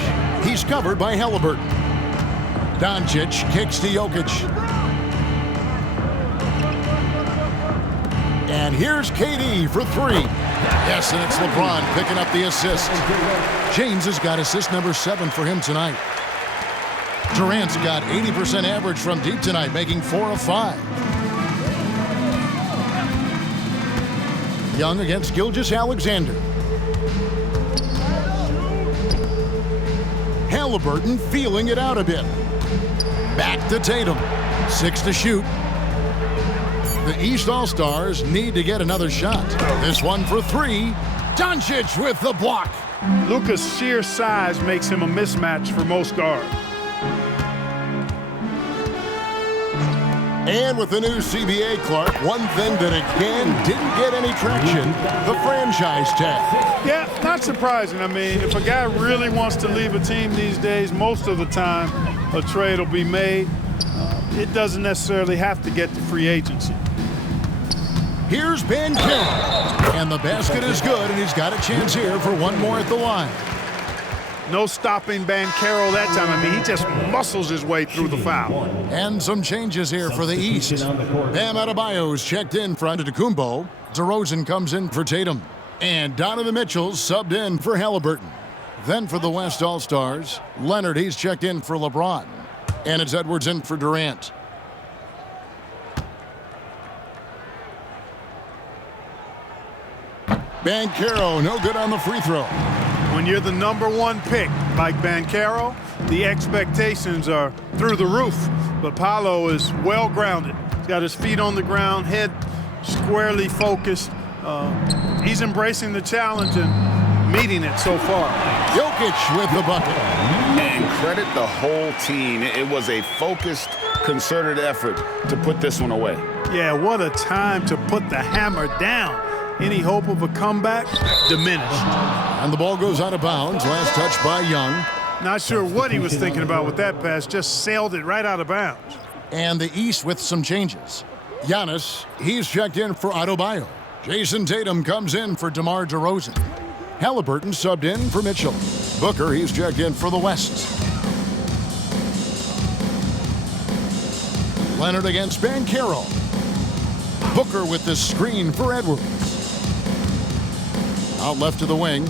He's covered by Halliburton. Doncic kicks to Jokic. And here's KD for three. Yes, and it's LeBron picking up the assist. James has got assist number 7 for him tonight. Durant's got 80% average from deep tonight, making 4 of 5. Young against Gilgeous-Alexander. Halliburton feeling it out a bit. Back to Tatum. 6 to shoot. The East All-Stars need to get another shot. This one for 3. Doncic with the block. Luka's sheer size makes him a mismatch for most guards. And with the new CBA, Clark, one thing that again didn't get any traction, the franchise tag. Yeah, not surprising. I mean, if a guy really wants to leave a team these days, most of the time a trade will be made. It doesn't necessarily have to get to free agency. Here's Banchero, and the basket is good, and he's got a chance here for one more at the line. No stopping Banchero that time. I mean, he just muscles his way through the foul. And some changes here for the East. Bam Adebayo's checked in for Antetokounmpo. DeRozan comes in for Tatum. And Donovan Mitchell's subbed in for Halliburton. Then for the West All-Stars, Leonard, he's checked in for LeBron. And it's Edwards in for Durant. Banchero, no good on the free throw. When you're the #1 pick, like Banchero, the expectations are through the roof. But Paolo is well grounded. He's got his feet on the ground, head squarely focused. He's embracing the challenge and meeting it so far. Jokic with the bucket. And credit the whole team. It was a focused, concerted effort to put this one away. Yeah, what a time to put the hammer down. Any hope of a comeback diminished. And the ball goes out of bounds. Last touch by Young. Not sure what he was thinking about with that pass. Just sailed it right out of bounds. And the East with some changes. Giannis, he's checked in for Adebayo. Jason Tatum comes in for DeMar DeRozan. Halliburton subbed in for Mitchell. Booker, he's checked in for the West. Leonard against Banchero. Booker with the screen for Edwards. Out left to the wing.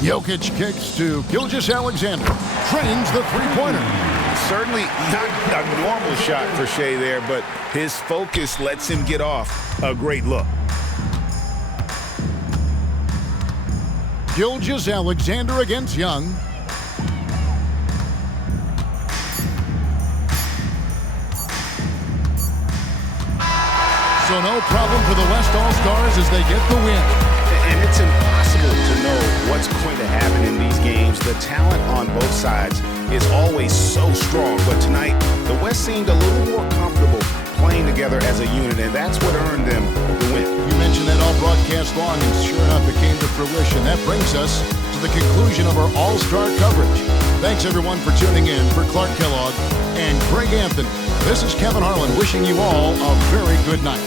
Jokic kicks to Gilgeous-Alexander. Trains the three-pointer. Certainly not a normal shot for Shea there, but his focus lets him get off a great look. Gilgeous-Alexander against Young. So no problem for the West All-Stars as they get the win. And it's impossible to know what's going to happen in these games. The talent on both sides is always so strong. But tonight, the West seemed a little more comfortable playing together as a unit, and that's what earned them the win. You mentioned that all broadcast long, and sure enough, it came to fruition. That brings us to the conclusion of our All-Star coverage. Thanks, everyone, for tuning in. For Clark Kellogg and Greg Anthony, this is Kevin Harlan wishing you all a very good night.